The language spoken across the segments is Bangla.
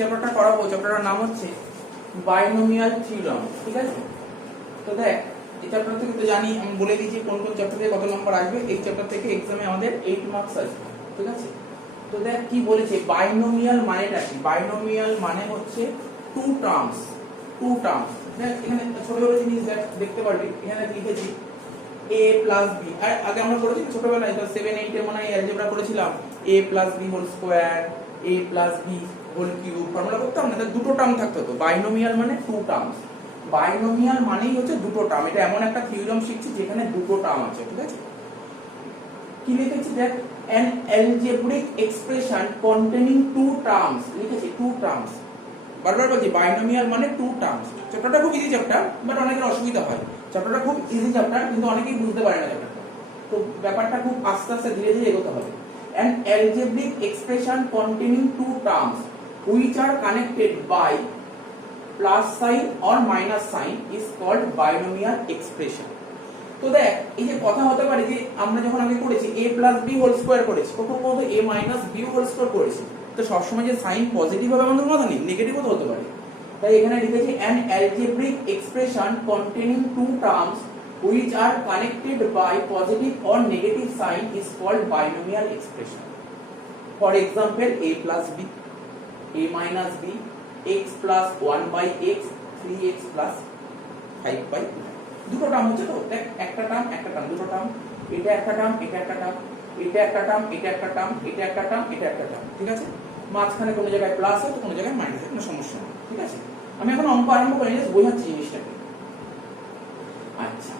চ্যাপ্টারটা করাবো, চ্যাপ্টারটার নাম হচ্ছে বাইনোমিয়াল থিওরাম। ঠিক আছে, তো দেখ এই চ্যাপ্টার থেকে তো জানি, আমি বলে দিয়েছি কোন কোন চ্যাপ্টার থেকে কত নম্বর আসবে। এই চ্যাপ্টার থেকে এক্সামে আমাদের 8 মার্কস আসবে। ঠিক আছে, তো দেখ কি বলেছে, বাইনোমিয়াল মানেটা কি। বাইনোমিয়াল মানে হচ্ছে টু টার্মস। দেখ এখানে ছোট ছোট জিনিস দেখতে পারবি, এখানে লিখেছি a প্লাস b। আর আগে আমরা করেছি ছোটবেলায়, তো 7 8 এ মনে হয় অ্যালজেব্রা করেছিলাম, a plus b whole square, a plus b whole cube, formula করতাম না। দুটো টার্ম থাকতো। তো বাইনোমিয়াল মানে টু টার্মস। বাইনোমিয়াল মানেই হচ্ছে দুটো টার্ম। এটা এমন একটা থিওরাম শিখছি যেখানে দুটো টার্ম আছে। ঠিক আছে, কি লিখেছি দেখ, an algebraic expression containing two terms, লিখেছি টু টার্মস। বারবার বলছি বাইনোমিয়াল মানে টু টার্মস। চ্যাপ্টারটা খুব ইজি চ্যাপ্টার, বাট অনেকের অসুবিধা হয়। চ্যাপ্টারটা খুব ইজি চ্যাপ্টার, কিন্তু অনেকেই বুঝতে পারে না চ্যাপ্টারটা। তো ব্যাপারটা খুব আস্তে আস্তে ধীরে ধীরে এগোতে হবে। an algebraic expression containing two terms which are connected by plus sign or minus sign is called binomial expression. তো দেখ এই যে কথা হতে পারে যে আমরা যখন আগে করেছি a plus b whole square করেছি, কখন কত a minus b whole square করেছি, তো সব সময় যে সাইন পজিটিভ হবে আমাদের কথা নেই, নেগেটিভও তো হতে পারে। তাই এখানে লিখেছি an algebraic expression containing two terms which are connected by positive or negative sign is called binomial expression. For example, a plus b, a minus b, x plus 1 by x, 3x plus 5 by 2. দুটো টার্ম হচ্ছে। তো দেখ একটা টার্ম দুটো টার্ম, এটা একটা টার্ম, এটা একটা টার্ম, এটা একটা টার্ম, এটা একটা টার্ম, এটা একটা টার্ম, এটা একটা টার্ম। ঠিক আছে, মাঝখানে কোনো জায়গায় প্লাস হয় তো কোনো জায়গায় মাইনাস হয়, কোনো সমস্যা নেই। ঠিক আছে, আমি এখন অঙ্ক আরম্ভ করি, জাস্ট বোঝাচ্ছি জিনিসটাকে। আচ্ছা,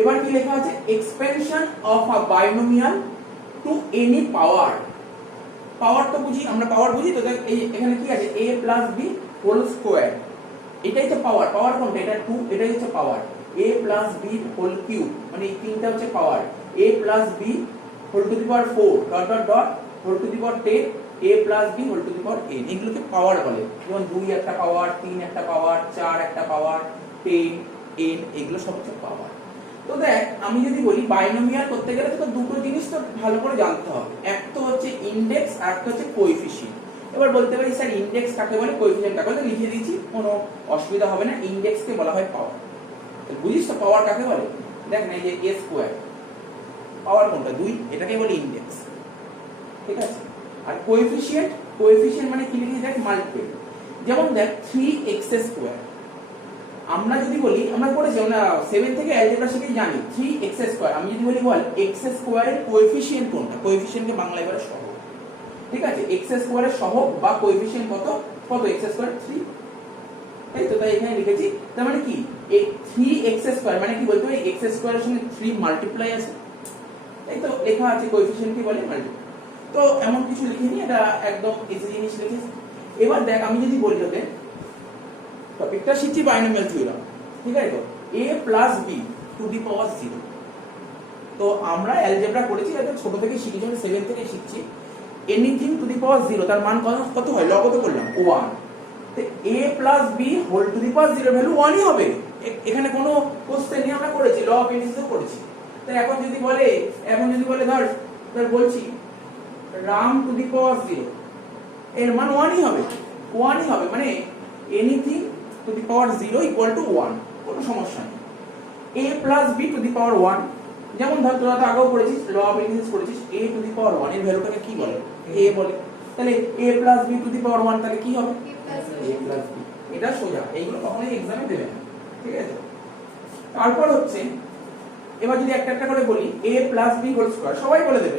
এবার কি লেখা আছে, expansion of a binomial to any power. Power তো বুঝি আমরা, পাওয়ার বুঝি তো। দেখ এই এখানে কি আছে, a plus b whole square, এটাই তো পাওয়ার। পাওয়ার কোনটা, এটা 2, এটাই হচ্ছে power. a plus b whole cube, মানে এই তিনটা হচ্ছে power. a plus b whole to the power 4 dot dot dot whole to the power 10, a plus b whole to the power n, এগুলোকে পাওয়ার বলে। যেমন 2 একটা পাওয়ার, 3 একটা পাওয়ার, 4 একটা পাওয়ার, 10 n, এগুলো সব হচ্ছে পাওয়ার। তো দেখ আমি যদি বলি বাইনোমিয়াল করতে গেলে তো দুটো জিনিস তো ভালো করে জানতে হবে। এক তো হচ্ছে ইনডেক্স, আর একটা হচ্ছে কোএফিসিয়েন্ট। এবার বলতে পারি স্যার ইনডেক্স কাকে বলে, কোএফিসিয়েন্ট কাকে বলে, লিখে দিয়েছি, কোনো অসুবিধা হবে না। ইনডেক্সকে বলা হয় পাওয়ার। বুঝিস তো পাওয়ার কাকে বলে? দেখ না, এই যে a স্কয়ার, পাওয়ার কোনটা 2, এটাকে বলে ইনডেক্স। ঠিক আছে, আর কোএফিসিয়েন্ট মানে কি লিখি দেখ, মাল্টিপল। যেমন দেখ 3x স্কয়ার, আমরা যদি বলি, আমরা পড়েছি, আমরা 7 থেকে অ্যালজেব্রা শিখে জানি 3x স্কয়ার। আমি যদি বলি বল x স্কয়ারের কোএফিসিয়েন্ট কোনটা, কোএফিসিয়েন্টকে বাংলায় বলে সহগ। ঠিক আছে, x স্কয়ারের সহগ বা কোএফিসিয়েন্ট কত, x স্কয়ার 3। তাই তো, তাই এখানে লিখেছি। তার মানে কি, 3x স্কয়ার মানে কি বলতে হয়, x স্কয়ারের সঙ্গে 3 মাল্টিপ্লাই আছে। তাই তো লেখা আছে কোএফিসিয়েন্ট কি বলে, মাল্টিপ্লাই। তো এমন কিছু লিখিনি, এটা একদম ইজি জিনিস লিখেছি। এবার দেখ আমি যদি বলি তোকে, টপিকটা শিখছি বাইনোমিয়াল থিওরাম। ঠিক আছে, তো a plus b to the power 0। তো আমরা অ্যালজেব্রা করেছি, এটা ছোট থেকে শিখেছি, 7 থেকে শিখছি। এনিথিং টু দি পাওয়ার 0 তার মান কত হয়, লগ কত করলাম 1। তো a plus b whole to the power 0 value 1ই হবে। এখানে কোনো কোশ্চেন নিয়ে আমরা করেছি, ল অফ ইনডিসিসও করেছি। তাই এখন যদি বলে ধর বলছি রাম টু দি পাওয়ার 0, এর মান 1ই হবে, মানে anything to the power 0 equal to 1, কোনো সমস্যা নেই। a plus b to the power 1, যেমন ধর তোরা তো আগেও পড়েছিস, ল অফ ইনডিসিস করেছিস, a টু দি পাওয়ার 1 এর ভ্যালুটাকে কি বলে, a বলে। তাহলে a plus b to the power 1 তাহলে কি হবে, a প্লাস b। এটা সোজা, এইগুলো কখনোই এক্সামে দেবে না। ঠিক আছে, তারপর হচ্ছে এবার যদি একটা একটা করে বলি, a plus b whole square, সবাই বলে দেবে।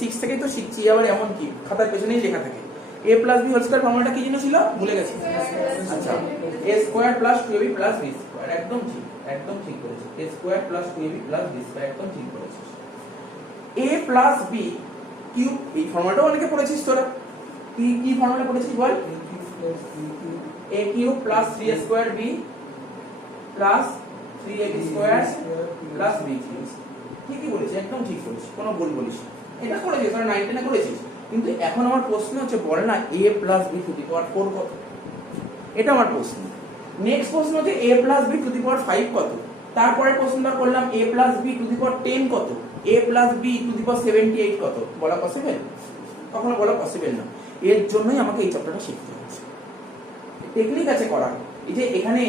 6 থেকেই তো শিখছি, আবার এমন কি খাতার পেছনেই লেখা থাকে। a plus b whole square ফর্মুলাটা কি জিনিস ছিল, ভুলে গেছি। আচ্ছা, a square plus 2ab plus b square, একদম ঠিক করেছিস। a square plus 2ab plus b square, একদম ঠিক করেছিস। a প্লাস b কিউব, এই ফর্মুলাটাও অনেকে পড়েছিস তোরা। কি ফর্মুলা পড়েছিস বল, a cube plus 3a square b plus 3ab square plus b cube. ঠিকই বলেছিস, একদম ঠিক বলেছিস, কোনো ভুল বলিস। এটা করেছিস, তোরা 9 10 করেছিস। কিন্তু এখন আমার প্রশ্ন হচ্ছে, বল না a plus b to the power 4 কত, এটা আমার প্রশ্ন। নেক্সট প্রশ্ন হচ্ছে a plus b to the power 5 কত, তারপরে প্রশ্নটা করলাম a plus b to the power 10 কত, a plus b to the power 78 কত, বলা পসিবল? কখনো বলা পসিবল না। এর জন্যই আমাকে এই চ্যাপ্টারটা শিখতে হচ্ছে, টেকনিক আছে করার। এই যে এখানে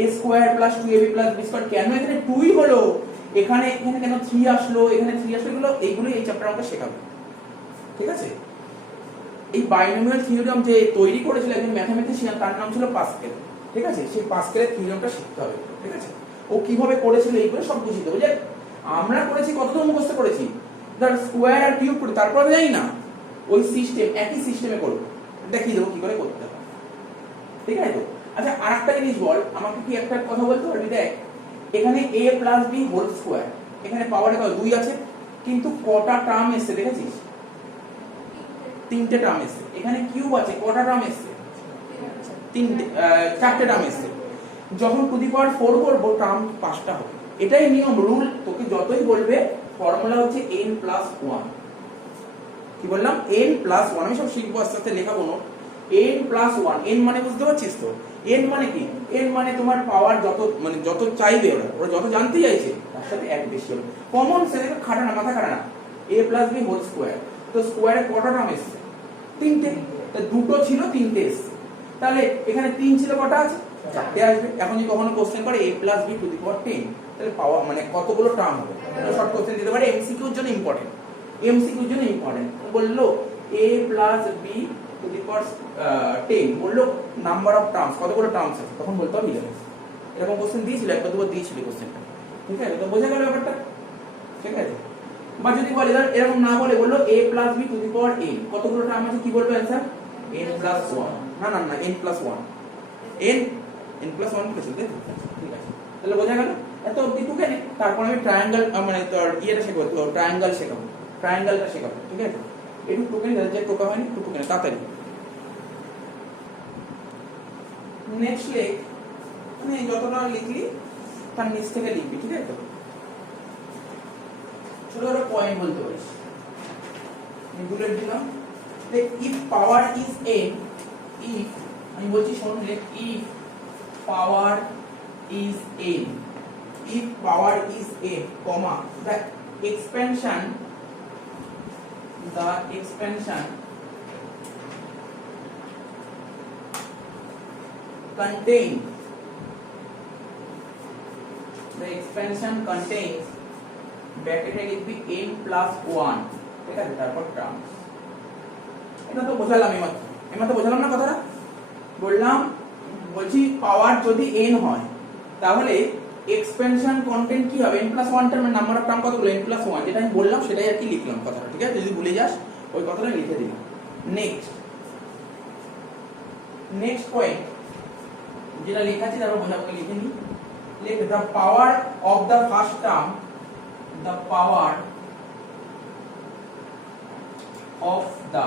a square plus 2ab plus b square, কেন এখানে 2ই হলো, এখানে এখানে কেন 3 আসলো, এখানে 3 আসলো, এইগুলো এই চ্যাপ্টার আমাকে শেখাবে, ঠিক আছে? এই বাইনোমিয়াল থিওরেম যে তৈরি করেছিল একজন ম্যাথমেটিশিয়ান, তার নাম ছিল পাস্কেল, ঠিক আছে? সেই পাস্কেলের থিওরেমটা শিখতে হবে, ঠিক আছে? ও কিভাবে করেছিল এইগুলো সব বুঝিয়ে দেবো। যে আমরা করেছি কতদূর মুখস্থ করেছি, ধর স্কয়ার আর কিউব করে, তারপরে যাই না ওই সিস্টেম, একই সিস্টেমে করব, দেখিয়ে দেবো কি করে করতে হয়, ঠিক আছে? তো আচ্ছা, আরেকটা জিনিস বল আমাকে, কি একটা কথা বলতে পারবি? দেখ এখানে a plus b whole square, এখানে পাওয়ারে কত 2 আছে, কিন্তু কটা টার্ম এসেছে দেখেছিস? 3টে টার্ম এসেছে। এখানে কিউব আছে, কটা টার্ম এসেছে? 4টে টার্ম এসেছে। যখন টু দি পাওয়ার 4 করব টার্ম 5টা হবে। এটাই নিয়ম, রুল। তোকে যতই বলবে ফর্মুলা হচ্ছে n প্লাস 1। কি বললাম? n plus 1। আমি সব শিখবো আস্তে আস্তে, লেখাবো নোট। n প্লাস 1, n মানে বুঝতে পারছিস তো? n মানে কি? n মানে তোমার পাওয়ার যত, মানে যত চাইবে ওরা যত জানতে চাইছে তার সাথে এক বেশি হবে। কমন সেন্স খাটা না, মাথা খাটা না। a plus b whole square, তো স্কয়ারে কটা টার্ম এসেছে? 3টে। তা দুটো ছিল, 3টে এসেছে। তাহলে এখানে 3 ছিল, কটা আছে? 4টে আসবে। এখন যদি কখনো কোশ্চেন করে a plus b to the power 10, তাহলে পাওয়ার মানে কতগুলো টার্ম হবে? শর্ট কোশ্চেন দিতে পারে, এমসিকিউর জন্য ইম্পর্টেন্ট, এমসিকিউর জন্য ইম্পর্টেন্ট। বললো a plus b to the power 10, বললো নাম্বার অফ টার্মস, কতগুলো টার্মস আছে, তখন বলতে হবে 11। এরকম কোশ্চেন দিয়েছিল, একবার দুবার দিয়েছিল কোশ্চেনটা, ঠিক আছে? তো বোঝা গেল ব্যাপারটা, ঠিক আছে? বা যদি বলে ধর এরকম না বলে, বললো a plus b to the power a, কতগুলো টার্ম আছে, কি বলবে অ্যানসার? n plus 1। না না না, n প্লাস 1, n প্লাস 1 বলেছিল, তাই তো? ঠিক আছে, তাহলে বোঝা গেল এত অবধি টুকে নে। তারপর আমি ট্রায়াঙ্গেল, মানে তোর ইয়েটা শেখাবো, তো ট্রায়াঙ্গেল শেখাবো, ট্রায়াঙ্গেলটা শেখাবো, ঠিক আছে? একটু টুকে নে, যে টোকা হয়নি একটু টুকে নে তাড়াতাড়ি। নেক্সট লেখ, মানে যতটা লিখলি তার নিচ থেকে লিখবি, ঠিক আছে? ছোট ছোট পয়েন্ট বলতে পারিস, বুলেট দিলাম। দেখ, if power is n, if, আমি বলছি শোন, লেখ if power is n, if power is n, comma, the expansion contains ব্র্যাকেটে লিখবি n plus 1, ঠিক আছে? তারপর টার্মস। এটা তো বোঝালাম এমাত্র বোঝালাম না কথাটা? বললাম, বলছি পাওয়ার যদি n হয় তাহলে এক্সপেনশন কন্টেন্ট কি হবে? n plus 1 টার্মের নাম্বার অফ টার্ম কতগুলো? n plus 1, যেটা আমি বললাম সেটাই আর কি লিখলাম কথাটা, ঠিক আছে? যদি ভুলে যাস ওই কথাটা লিখে দিলাম। নেক্সট পয়েন্ট যেটা লেখা আছে তারপর বোঝাবো, লিখে নি। লেখ the power of the first term, the power of the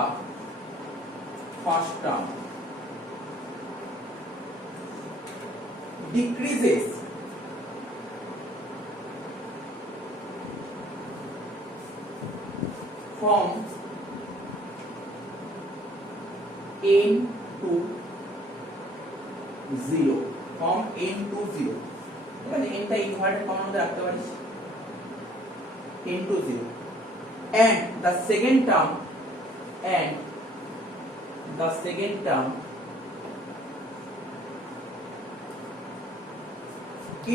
first term decreases from n to 0, from n to 0, ঠিক আছে? n টা ইনভার্টেড কমার মধ্যে রাখতে পারিস, n to 0, and the second term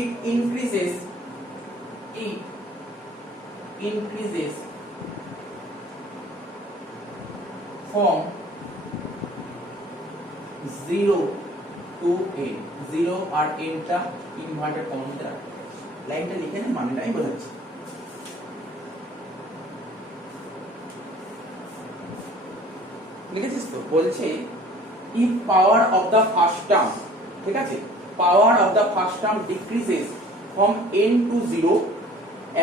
it increases from 0 to n, 0 R n টা ইনভার্টেড কমার মধ্যে রাখতে পারিস। লাইনটা লিখে নে, মানেটা আমি বোঝাচ্ছি। লিখেছিস তো? বলছে if power of the first term, ঠিক আছে? power of the first term decreases from n to 0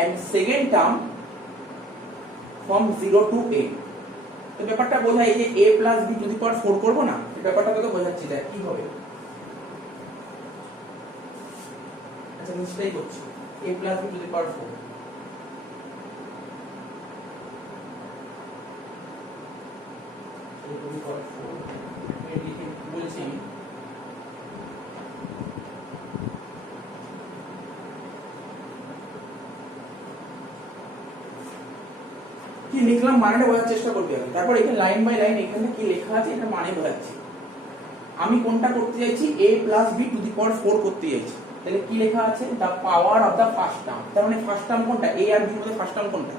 and second term from 0 to n, তো ব্যাপারটা বোঝাই। এই যে a plus b to the power 4 করব না, এই ব্যাপারটা তোকে বোঝাচ্ছি। দেখ কি হবে। আচ্ছা, নিশ্চয়ই করছি a plus b to the power 4, বলছি লিখলাম মানেটা বোঝার চেষ্টা করবি আগে, তারপর এখানে লাইন বাই লাইন এখানে কি লেখা আছে এটা মানে বোঝাচ্ছি। আমি কোনটা করতে চাইছি, a plus b to the power 4 করতে চাইছি। তাহলে কি লেখা আছে, the power of the first term. তার মানে ফার্স্ট টার্ম কোনটা, a আর b এর মধ্যে ফার্স্ট টার্ম কোনটা,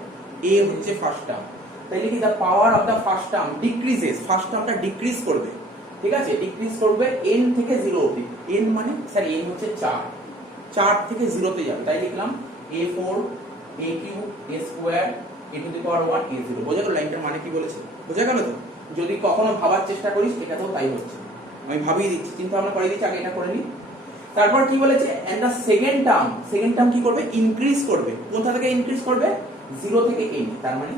a হচ্ছে ফার্স্ট টার্ম। তাহলে কি the power of the first term decreases, first টার্মটা ডিক্রিজ করবে, ঠিক আছে, ডিক্রিজ করবে n থেকে 0 অবধি। n মানে স্যার n হচ্ছে 4, 4 থেকে 0 তে যাবে, তাই লিখলাম a4 a3 a square a to the power 1 a0। বোঝা গেল লাইনটার মানে কি বলেছে, বোঝা গেল তো? যদি কখনো ভাবার চেষ্টা করিস এটাতেও তাই হচ্ছে, আমি ভাবিয়ে দিচ্ছি, চিন্তা ভাবনা করে দিচ্ছি, আগে এটা করে নি। তারপর কি বলেছে, এন্ড দ্য সেকেন্ড টার্ম কি করবে, ইনক্রিজ করবে। কোথা থেকে ইনক্রিজ করবে, 0 থেকে n। তার মানে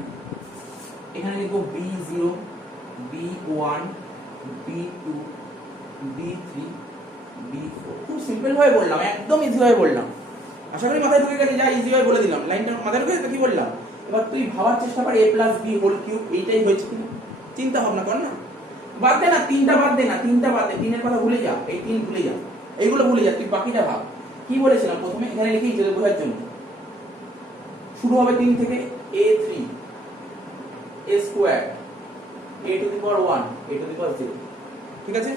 এখানে লিখব b0 b1 b2 b3 b4। খুব সিম্পল ভাবে বললাম, একদম ইজি ভাবে বললাম, আশা করি মাথায় ঢুকে গেছে, যা ইজি ভাবে বলে দিলাম, লাইনটা মাথায় ঢুকে গেছে কি বললাম। এবার তুই ভাবার চেষ্টা কর a plus b whole cube এইটাই হয়েছে কিনা, চিন্তা ভাবনা কর না, বাদ দে না, তিনটা বাদ দে, তিনের কথা ভুলে যা, এই তিন ভুলে যা, এইগুলো ভুলে যা, তুই বাকিটা ভাব। কি বলেছিলাম প্রথমে, এখানে লিখেই চলে বোঝার জন্য, শুরু হবে 3 থেকে a3 a square a to the power 1 a to the power 0, ঠিক আছে।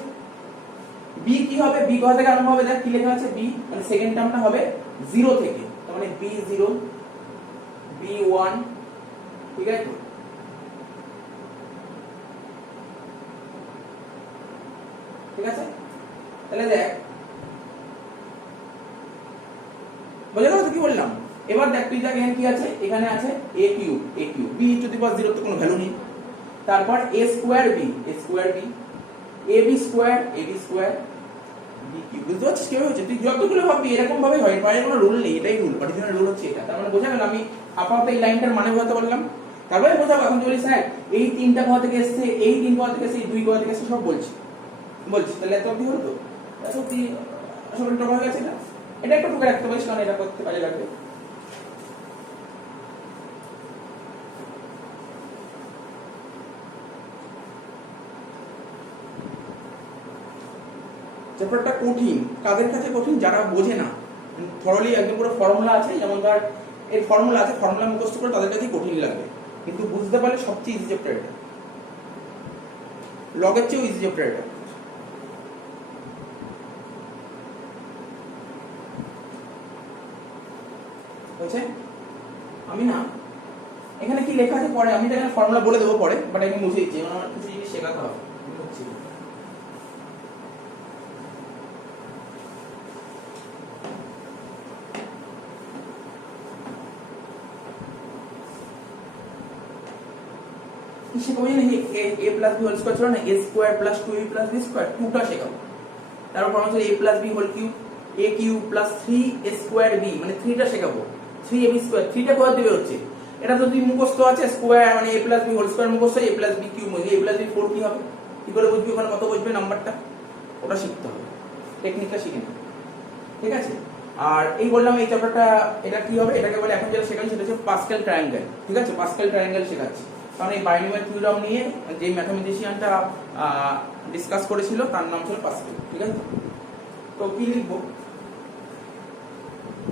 b কি হবে, b কোথা থেকে আরম্ভ হবে, দেখ কি লেখা আছে, b মানে সেকেন্ড টার্মটা হবে 0 থেকে, তার মানে b0 b1, ঠিক আছে। ঠিক আছে, তাহলে দেখ বোঝা গেল তো কি বললাম। এবার দেখ তুই দেখ এখানে কি আছে, এখানে আছে a cube b to the power 0 তো কোনো ভ্যালু নেই। তারপর a square b ab square b cube. বুঝতে পারছিস কিভাবে হচ্ছে, তুই যতগুলো ভাববি এরকম ভাবে হয়, বাইরে কোনো রুল নেই, এটাই রুল, অরিজিনাল রুল হচ্ছে এটা। তার মানে বোঝা গেল, আমি আপাতত এই লাইনটার মানে বোঝাতে বললাম, তারপরে বোঝাবো। এখন বলি স্যার এই তিনটা কোথা থেকে এসেছে, এই তিন কোথা থেকে এসেছে, এই দুই কোথা থেকে এসেছে, সব বলছি। তাহলে এত অবধি হলো তো, এত অবধি আসলে টকা হয়ে গেছে। এটা একটু টুকে রাখতে পারিস, কারণ এটা করতে কাজে লাগবে। চ্যাপ্টারটা কঠিন, কাদের কাছে কঠিন, যারা বোঝে না থরলি, একদম পুরো ফর্মুলা আছে, যেমন ধর এর ফর্মুলা আছে, ফর্মুলা মুখস্থ করে তাদের কাছে কঠিন লাগবে, কিন্তু বুঝতে পারলে সবচেয়ে ইজি চ্যাপ্টার এটা, লগের চেয়েও ইজি চ্যাপ্টার এটা। বুঝছে, আমি না এখানে কি লেখা আছে পরে, আমি তো এখানে ফর্মুলা বলে দেবো পরে, বাট আমি মুছে দিচ্ছি, আমার কিছু জিনিস শেখাতে হবে। শেখাবো জানি a plus b whole square ছিল না, a square plus 2a plus b square, 2টা শেখাবো। তারপর ফর্মুলা ছিল a plus b whole cube a cube plus 3a square b, মানে 3টা শেখাবো, 3ab স্কয়ার, 3টা কোথা থেকে হচ্ছে, এটা তো তুই মুখস্থ আছে, স্কয়ার মানে a plus b whole square মুখস্থ, a প্লাস b কিউব মানে a প্লাস b 4 কি হবে, কি করে বুঝবি, ওখানে কত বসবে নাম্বারটা, ওটা শিখতে হবে, টেকনিকটা শিখে নে, ঠিক আছে। আর এই বললাম এই চ্যাপ্টারটা, এটা কি হবে, এটাকে বলে এখন যেটা শেখাচ্ছি সেটা হচ্ছে পাস্কেল ট্রায়াঙ্গেল, ঠিক আছে, পাস্কেল ট্রায়াঙ্গেল শেখাচ্ছি। কারণ এই বাইনোমিয়াল থিওরাম নিয়ে যে ম্যাথমেটিশিয়ানটা ডিসকাস করেছিল তার নাম ছিল পাস্কেল, ঠিক আছে। তো কি লিখবো,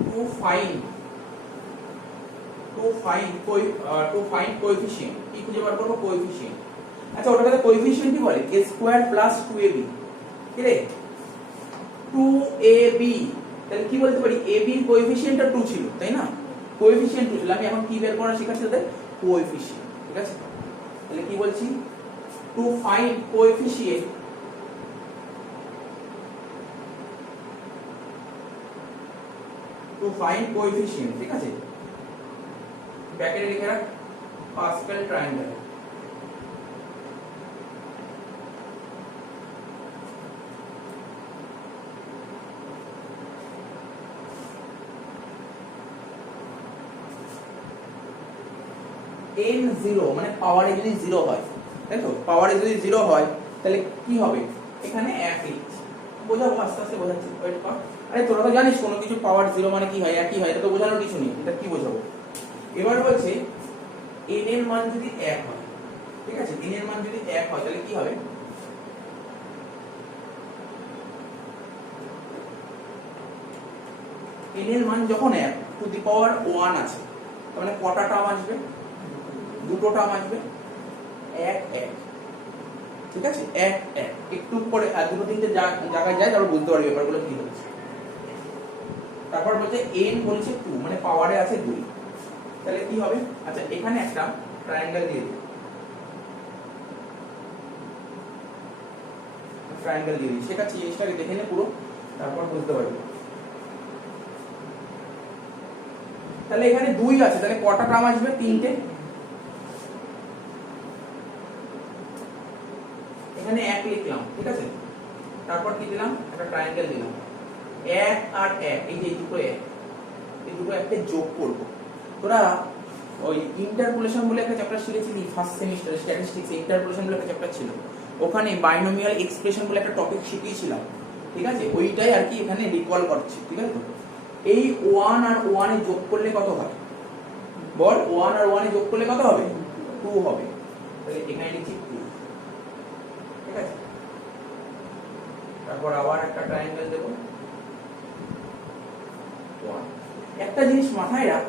টু ফাইন্ড কোএফিশিয়েন্ট, কি খুঁজে বার করব, কোএফিশিয়েন্ট। আচ্ছা ওটাকে কোএফিশিয়েন্ট কি বলে, a স্কয়ার প্লাস 2ab, কি রে 2ab, তাহলে কি বলতে পারি, ab এর কোএফিশিয়েন্টটা 2 ছিল, তাই না, কোএফিশিয়েন্ট 2 ছিল। আমি এখন কি বের করা শেখাচ্ছি তাদের, কোএফিশিয়েন্ট, ঠিক আছে। তাহলে কি বলছি, টু ফাইন্ড কোএফিশিয়েন্ট ঠিক আছে, ব্র্যাকেটে লিখে রাখ পাস্কেল ট্রায়াঙ্গেল। n0 মানে পাওয়ারে যদি 0 হয়, তাই তো, পাওয়ারে যদি 0 হয় তাহলে কি হবে, এখানে 1 লিখছি, বোঝাবো আস্তে আস্তে বোঝাচ্ছি, ওয়েট কর। আরে তোরা তো জানিস কোনো কিছু পাওয়ার 0 মানে কি হয়, একই হয়, এটা তো বোঝানোর কিছু নেই, এটা কি বোঝাবো। এবার বলছে n এর মান যদি 1 হয়, ঠিক আছে, n এর মান যদি 1 হয় তাহলে কি হবে, n এর মান যখন 1 টু দি পাওয়ার 1 আছে, তার মানে কটা টার্ম আসবে, দুটো টার্ম আসবে, এক এক, ঠিক আছে, এক এক, একটু পরে আর দুটো তিনটে জায়গায় যায়, তারপর বুঝতে পারবে ব্যাপারগুলো কি হচ্ছে। তারপর বলছে n বলছে 2, মানে পাওয়ারে আছে 2, তাহলে কি হবে? আচ্ছা এখানে একটা ট্রায়াঙ্গেল দিয়ে দিই, ট্রায়াঙ্গেল দিয়ে দিই, সেটা জিনিসটাকে দেখে নে পুরো, তারপর বুঝতে পারবে। তাহলে এখানে 2 আছে, তাহলে কটা টার্ম আসবে? 3টে। এখানে 1 লিখলাম, ঠিক আছে, তারপর কি দিলাম? একটা ট্রায়াঙ্গেল দিলাম, 1 আর 1, এই যে দুটো 1, এই দুটো একটা যোগ করব। তোরা ওই ইন্টারপোলেশন বলে একটা চ্যাপ্টার শিখেছিলি ফার্স্ট সেমিস্টারে, স্ট্যাটিস্টিক্স ইন্টারপোলেশন বলে একটা চ্যাপ্টার ছিল, ওখানে বাইনোমিয়াল এক্সপ্রেশন বলে একটা টপিক শিখিয়েছিলাম, ঠিক আছে, ওইটাই আর কি এখানে রিকল করছি, ঠিক আছে। এই 1 আর 1 এ যোগ করলে কত হয় বল? 1 আর 1 এ যোগ করলে কত হবে? 2 হবে। তাহলে এখানে লিখছি 2, ঠিক আছে। তারপর আবার একটা ট্রায়াঙ্গেল দেব, 1। একটা জিনিস মাথায় রাখ,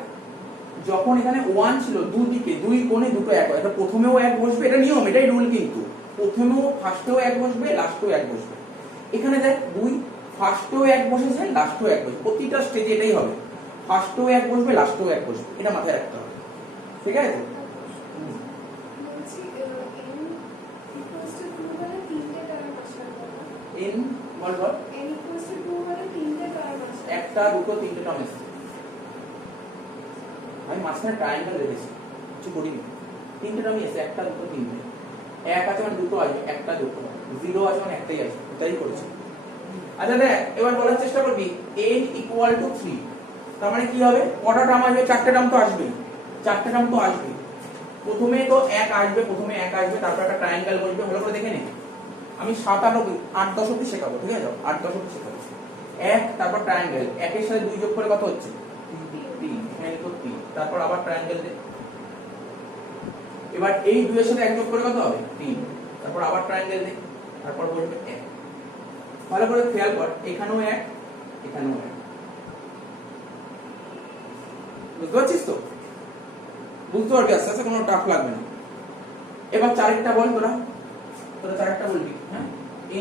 যখন এখানে 1 ছিল দুদিকে, দুই কোণে দুটো 1, এটা প্রথমেও 1 বসবে, এটা নিয়ম, এটাই রুল, কিন্তু প্রথমেও ফার্স্টেও 1 বসবে, লাস্টেও 1 বসবে। এখানে দেখ 2, ফার্স্টেও 1 বসেছে, লাস্টেও 1 বসবে, প্রতিটা স্টেজে এটাই হবে, ফার্স্টেও 1 বসবে, লাস্টেও 1 বসবে, এটা মাথায় রাখতে হবে, ঠিক আছে। n বল বল, একটা দুটো তিনটে টার্ম এসেছে, আমি মাঝখানে ট্রায়াঙ্গেল রেখেছি, কিছু করিনি, তিনটে টার্মই এসেছে, একটা দুটো তিনটে, 1 আছে মানে দুটো আসবে, একটা দুটো, 0 আছে মানে একটাই আসবে, এটাই করেছি। আচ্ছা দেখ এবার বলার চেষ্টা করবি n = 3, তার মানে কি হবে? কটা টার্ম আসবে? 4টে টার্ম তো আসবেই, 4টে টার্ম তো আসবেই। প্রথমে তো 1 আসবে, প্রথমে 1 আসবে, তারপর একটা ট্রায়াঙ্গেল বসবে, ভালো করে দেখে নে, আমি 7, 8, 8, 10 অবধি শেখাবো, ঠিক আছে, 8, 10 অবধি শেখাবো। 1, তারপর ট্রায়াঙ্গেল, 1 এর সাথে 2 যোগ করে কত হচ্ছে? 3, এখানে লিখো 3, তারপর আবার ট্রায়াঙ্গেল দে, এবার এই 2 এর সাথে 1 যোগ করে কত হবে? 3, তারপর আবার ট্রায়াঙ্গেল দে, তারপর বলবে 1। ভালো করে খেয়াল কর, এখানেও 1, এখানেও 1, বুঝতে পারছিস তো? বুঝতে পারবি আস্তে আস্তে, কোনো টাফ লাগবে না। এবার চারেরটা বল, তোরা চারেরটা বলবি, হ্যাঁ,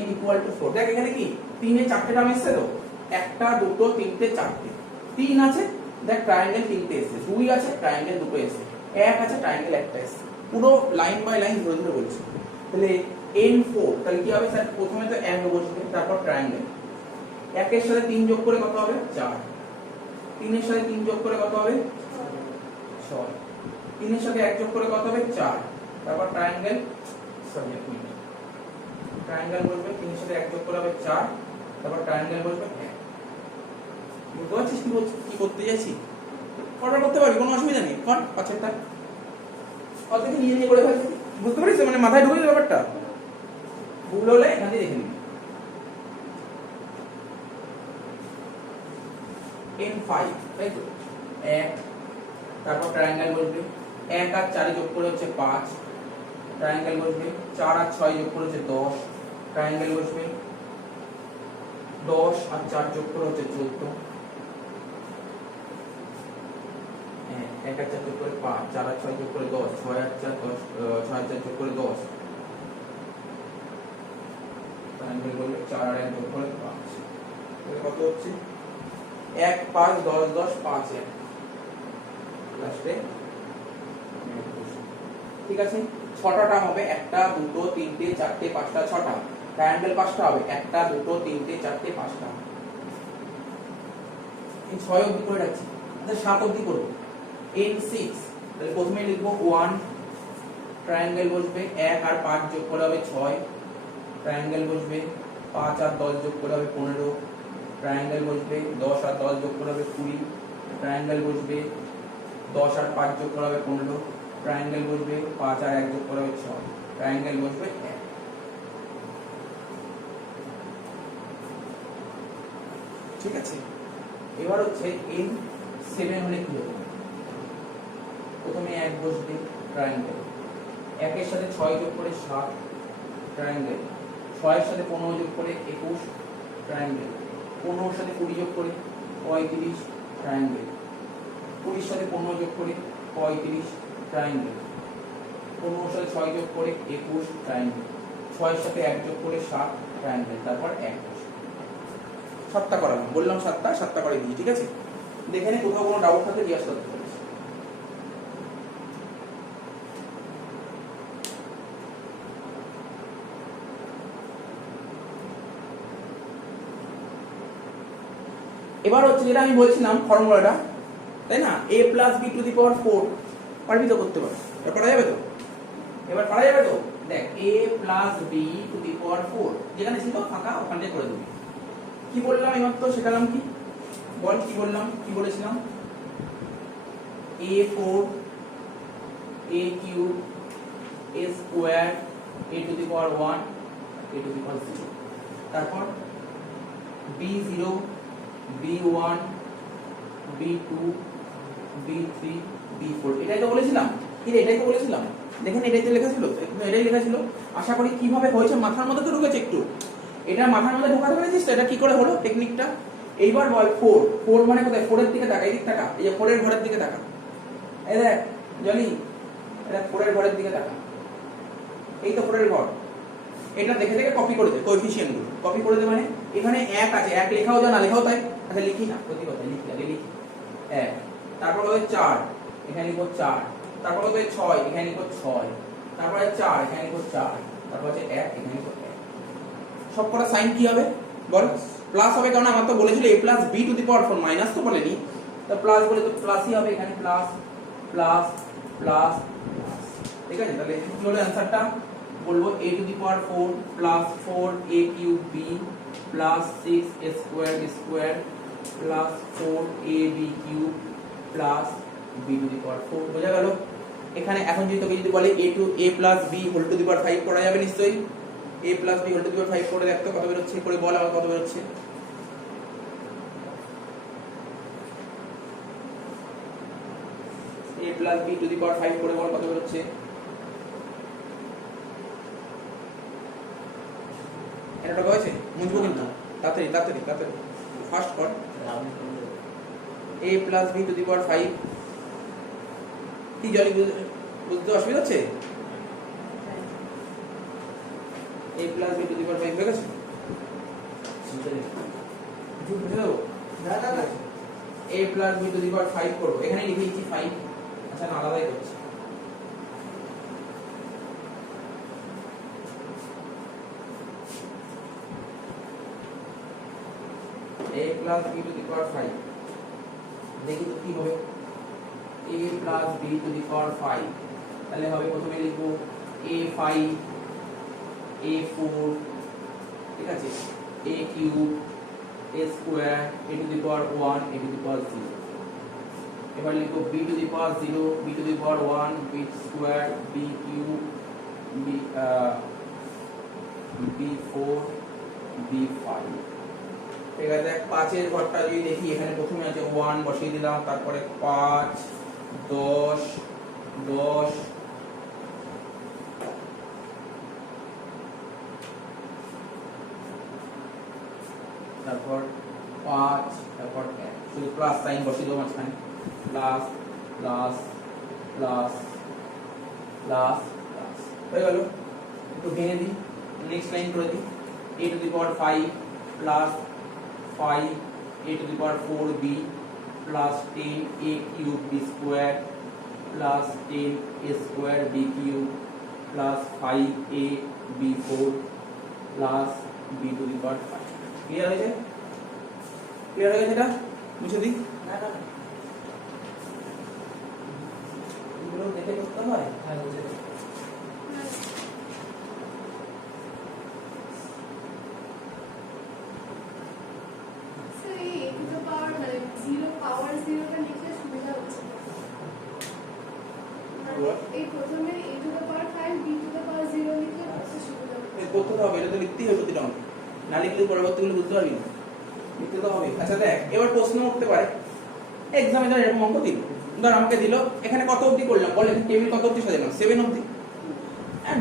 n = 4। দেখ এখানে কি 3 এ 4টে টার্ম এসেছে তো, একটা দুটো তিনটে চারটে, 3 আছে, দেখ ট্রায়াঙ্গেল 3টে এসেছে, 2 আছে ট্রায়াঙ্গেল 2টো এসেছে, 1 আছে ট্রায়াঙ্গেল 1টা এসেছে, পুরো লাইন বাই লাইন ধরে ধরে বলছি। তাহলে n4, তাহলে কি হবে স্যার? প্রথমে তো 1 বসবে, তারপর ট্রায়াঙ্গেল, 1 এর সাথে 3 যোগ করে কত হবে? 4, 3 এর সাথে 3 যোগ করে কত হবে? 6, 3 এর সাথে 1 যোগ করে কত হবে? 4, তারপর ট্রায়াঙ্গেল, সরি এক মিনিট, ট্রায়াঙ্গেল বসবে, 3 এর সাথে 1 যোগ করে হবে 4, তারপর ট্রায়াঙ্গেল বসবে 1। বুঝতে পারছিস কি করতে যাচ্ছি? কটা করতে পারবি, কোনো অসুবিধা নেই, কর পাঁচেরটা অর্ধেক নিয়ে নিয়ে করে ফেলবি, বুঝতে পারিস, মানে মাথায় ঢুকে যাবে ব্যাপারটা, ভুল হলে এখান থেকে দেখে নিবি। n5, তাই তো, 1, তারপর ট্রায়াঙ্গেল বসবে, 1 আর 4 যোগ করে হচ্ছে 5, ট্রায়াঙ্গেল বসবে, 4 আর 6 যোগ করে হচ্ছে 10, ট্রায়াঙ্গেল বসবে, 10 আর 4 যোগ করে হচ্ছে 14, 1 আর 4 যোগ করে 5, 4 আর 6 যোগ করে 10, 6 আর 4 10, 6 আর 4 যোগ করে 10, ট্রায়াঙ্গেল বসবে, 4 আর 1 যোগ করে 5, তাহলে কত হচ্ছে? 1, 5, 10, 10, 5, 1 লাস্টে, ঠিক আছে। 6টা টার্ম হবে, 1টা 2টো 3টে 4টে 5টা 6টা, ট্রায়াঙ্গেল 5টা হবে, 1টা 2টো 3টে 4টে 5টা, এই 6 অবধি করে রাখছি। আচ্ছা 7 অবধি করব, n6, তাহলে প্রথমে লিখব 1, ট্রায়াঙ্গেল বসবে, 1 আর 5 যোগ করে হবে 6, ট্রায়াঙ্গেল বসবে, 5 আর 10 যোগ করে হবে 15, ট্রায়াঙ্গেল বসবে, 10 আর 10 যোগ করে হবে 20, ট্রায়াঙ্গেল বসবে, 10 আর 5 যোগ করে হবে 15, ট্রায়াঙ্গেল বসবে, 5 আর 1 যোগ করে হবে 6, ট্রায়াঙ্গেল বসবে 1। ঠিক আছে, এবার হচ্ছে n7 হলে কি হবে? প্রথমে 1 বসবে, ট্রায়াঙ্গেল, 1 এর সাথে 6 যোগ করে 7, ট্রায়াঙ্গেল, 6 এর সাথে 15 যোগ করে 21, ট্রায়াঙ্গেল, 15 এর সাথে 20 যোগ করে 35, ট্রায়াঙ্গেল, 20 এর সাথে 15 যোগ করে 35, ট্রায়াঙ্গেল, 15 সাথে 6 যোগ করে 21 ট্রায়াঙ্গেল, 6 এর সাথে 1 যোগ করে 7 ট্রায়াঙ্গেল, তারপর 1 7টা করালাম, বললাম 7টা করে দিই, ঠিক আছে? দেখে নে কোথাও কোনো ডাউট থাকলে জিজ্ঞাসা করতে পারিস। এবার হচ্ছে যেটা আমি বলছিলাম ফর্মুলাটা, তাই না? a plus b to the power 4 পারবি তো করতে পারবি, এটা পারা যাবে তো? এবার পারা যাবে তো? দেখ a plus b to the power 4 যেখানে ছিল ফাঁকা ওখানে করে দিবি। কি বললাম এইমাত্র শেখালাম কি? বল কি বললাম, কি বলেছিলাম? a4 a cube a square a to the power 1 a to the power 0, তারপর b0 b1 b2 b3 b4, এটাই তো বলেছিলাম। কি রে, এটাই তো বলেছিলাম। দেখেন এটাই তো লেখা ছিল, এটাই লেখা ছিল। আশা করি কিভাবে হয়েছে মাথার মধ্যে তো ঢুকেছে একটু। এটা মাথার মধ্যে ঢোকাতে পেরেছিস তো? এটা কি করে হলো টেকনিকটা? এইবার বল 4 মানে কোথায়? 4 এর দিকে তাকা, এদিক তাকা, এই যে 4 এর ঘরের দিকে তাকা, এই দেখ জনি, এটা 4 এর ঘরের দিকে তাকা, এই তো 4 এর ঘর। এটা দেখে দেখে কপি করে দে, কোএফিশিয়েন্ট গুলো কপি করে দে। মানে এখানে 1 আছে, 1 লেখাও যা না লেখাও তাই। আচ্ছা লিখি না, প্রতি কথা লিখি, আগে লিখি 1, তারপর হবে 4, এখানে লিখব 4, তারপর হবে 6, এখানে লিখব 6, তারপরে 4, এখানে লিখব 4, তারপর হচ্ছে 1, এখানে লিখব 1। সব কটা সাইন কি হবে বল? প্লাস হবে, কারণ আমার তো বলেছিল a plus b to the power 4, minus তো বলেনি, তো প্লাস বলে তো প্লাসই হবে, এখানে প্লাস প্লাস প্লাস প্লাস, ঠিক আছে? তাহলে কি হলো অ্যানসারটা? বলবো a to the power 4 plus 4 a cube b plus 6 a square b square plus 4 a b cube plus b to the power 4। বোঝা গেল? এখানে এখন যদি তোকে যদি বলে a plus b whole to the power 5 করা যাবে নিশ্চয়ই? a plus b whole to the power 5 করে দেখতো কত বের হচ্ছে, করে বল আমার কত বের হচ্ছে। a plus b to the power 5 করে বল কত বের হচ্ছে। এটা হয়েছে, মুছবো কিন্তু তাড়াতাড়ি তাড়াতাড়ি তাড়াতাড়ি ফাস্ট কর। a plus b to the power 5 কি জানি, বুঝতে অসুবিধা হচ্ছে? a plus b to the power 5 হয়ে গেছে, বুঝে দাও a plus b to the power 5 করব, এখানে লিখে দিচ্ছি 5। আচ্ছা না, আলাদাই করছি। a plus b to the power 5, দেখি তো কি হবে। a plus b to the power 5, তাহলে হবে প্রথমে লিখব a5 a4, ঠিক আছে, a cube a square a to the power 1 a to the power 0। এবার লিখব b to the power 0 b to the power 1 b square b cube b4 b5। ঠিক আছে, 5 এর ঘরটা যদি দেখি, এখানে প্রথমে আছে 1 বসিয়ে দিলাম, তারপরে 5 10 10, তারপর 5, তারপর 1, শুধু প্লাস সাইন বসিয়ে দেবো মাঝখানে, plus plus plus plus plus, হয়ে গেল। একটু ভেঙে দিই, নেক্সট লাইন করে দিই, a to the power 5 plus 5 a to the power 4b plus 10 a cube b square plus 10 a square b cube plus 5 a b4 plus b to the power 5। Clear হয়েছে? ক্লিয়ার হয়ে গেছে? এটা মুছে দিই। না না এগুলো দেখে করতে হয়। হ্যাঁ মুছে দিই। করতে হবে, এটা তো লিখতেই হবে প্রতিটা অঙ্কে, না লিখলে পরবর্তীগুলো বুঝতে পারবি না, লিখতে তো হবে। আচ্ছা দেখ, এবার প্রশ্ন উঠতে পারে এক্সামে ধর এরকম অঙ্ক দিল, ধর আমাকে দিল এখানে কত অবধি করলাম বল, এখানে টেবিল কত অবধি সাজালাম, 7 অবধি, আর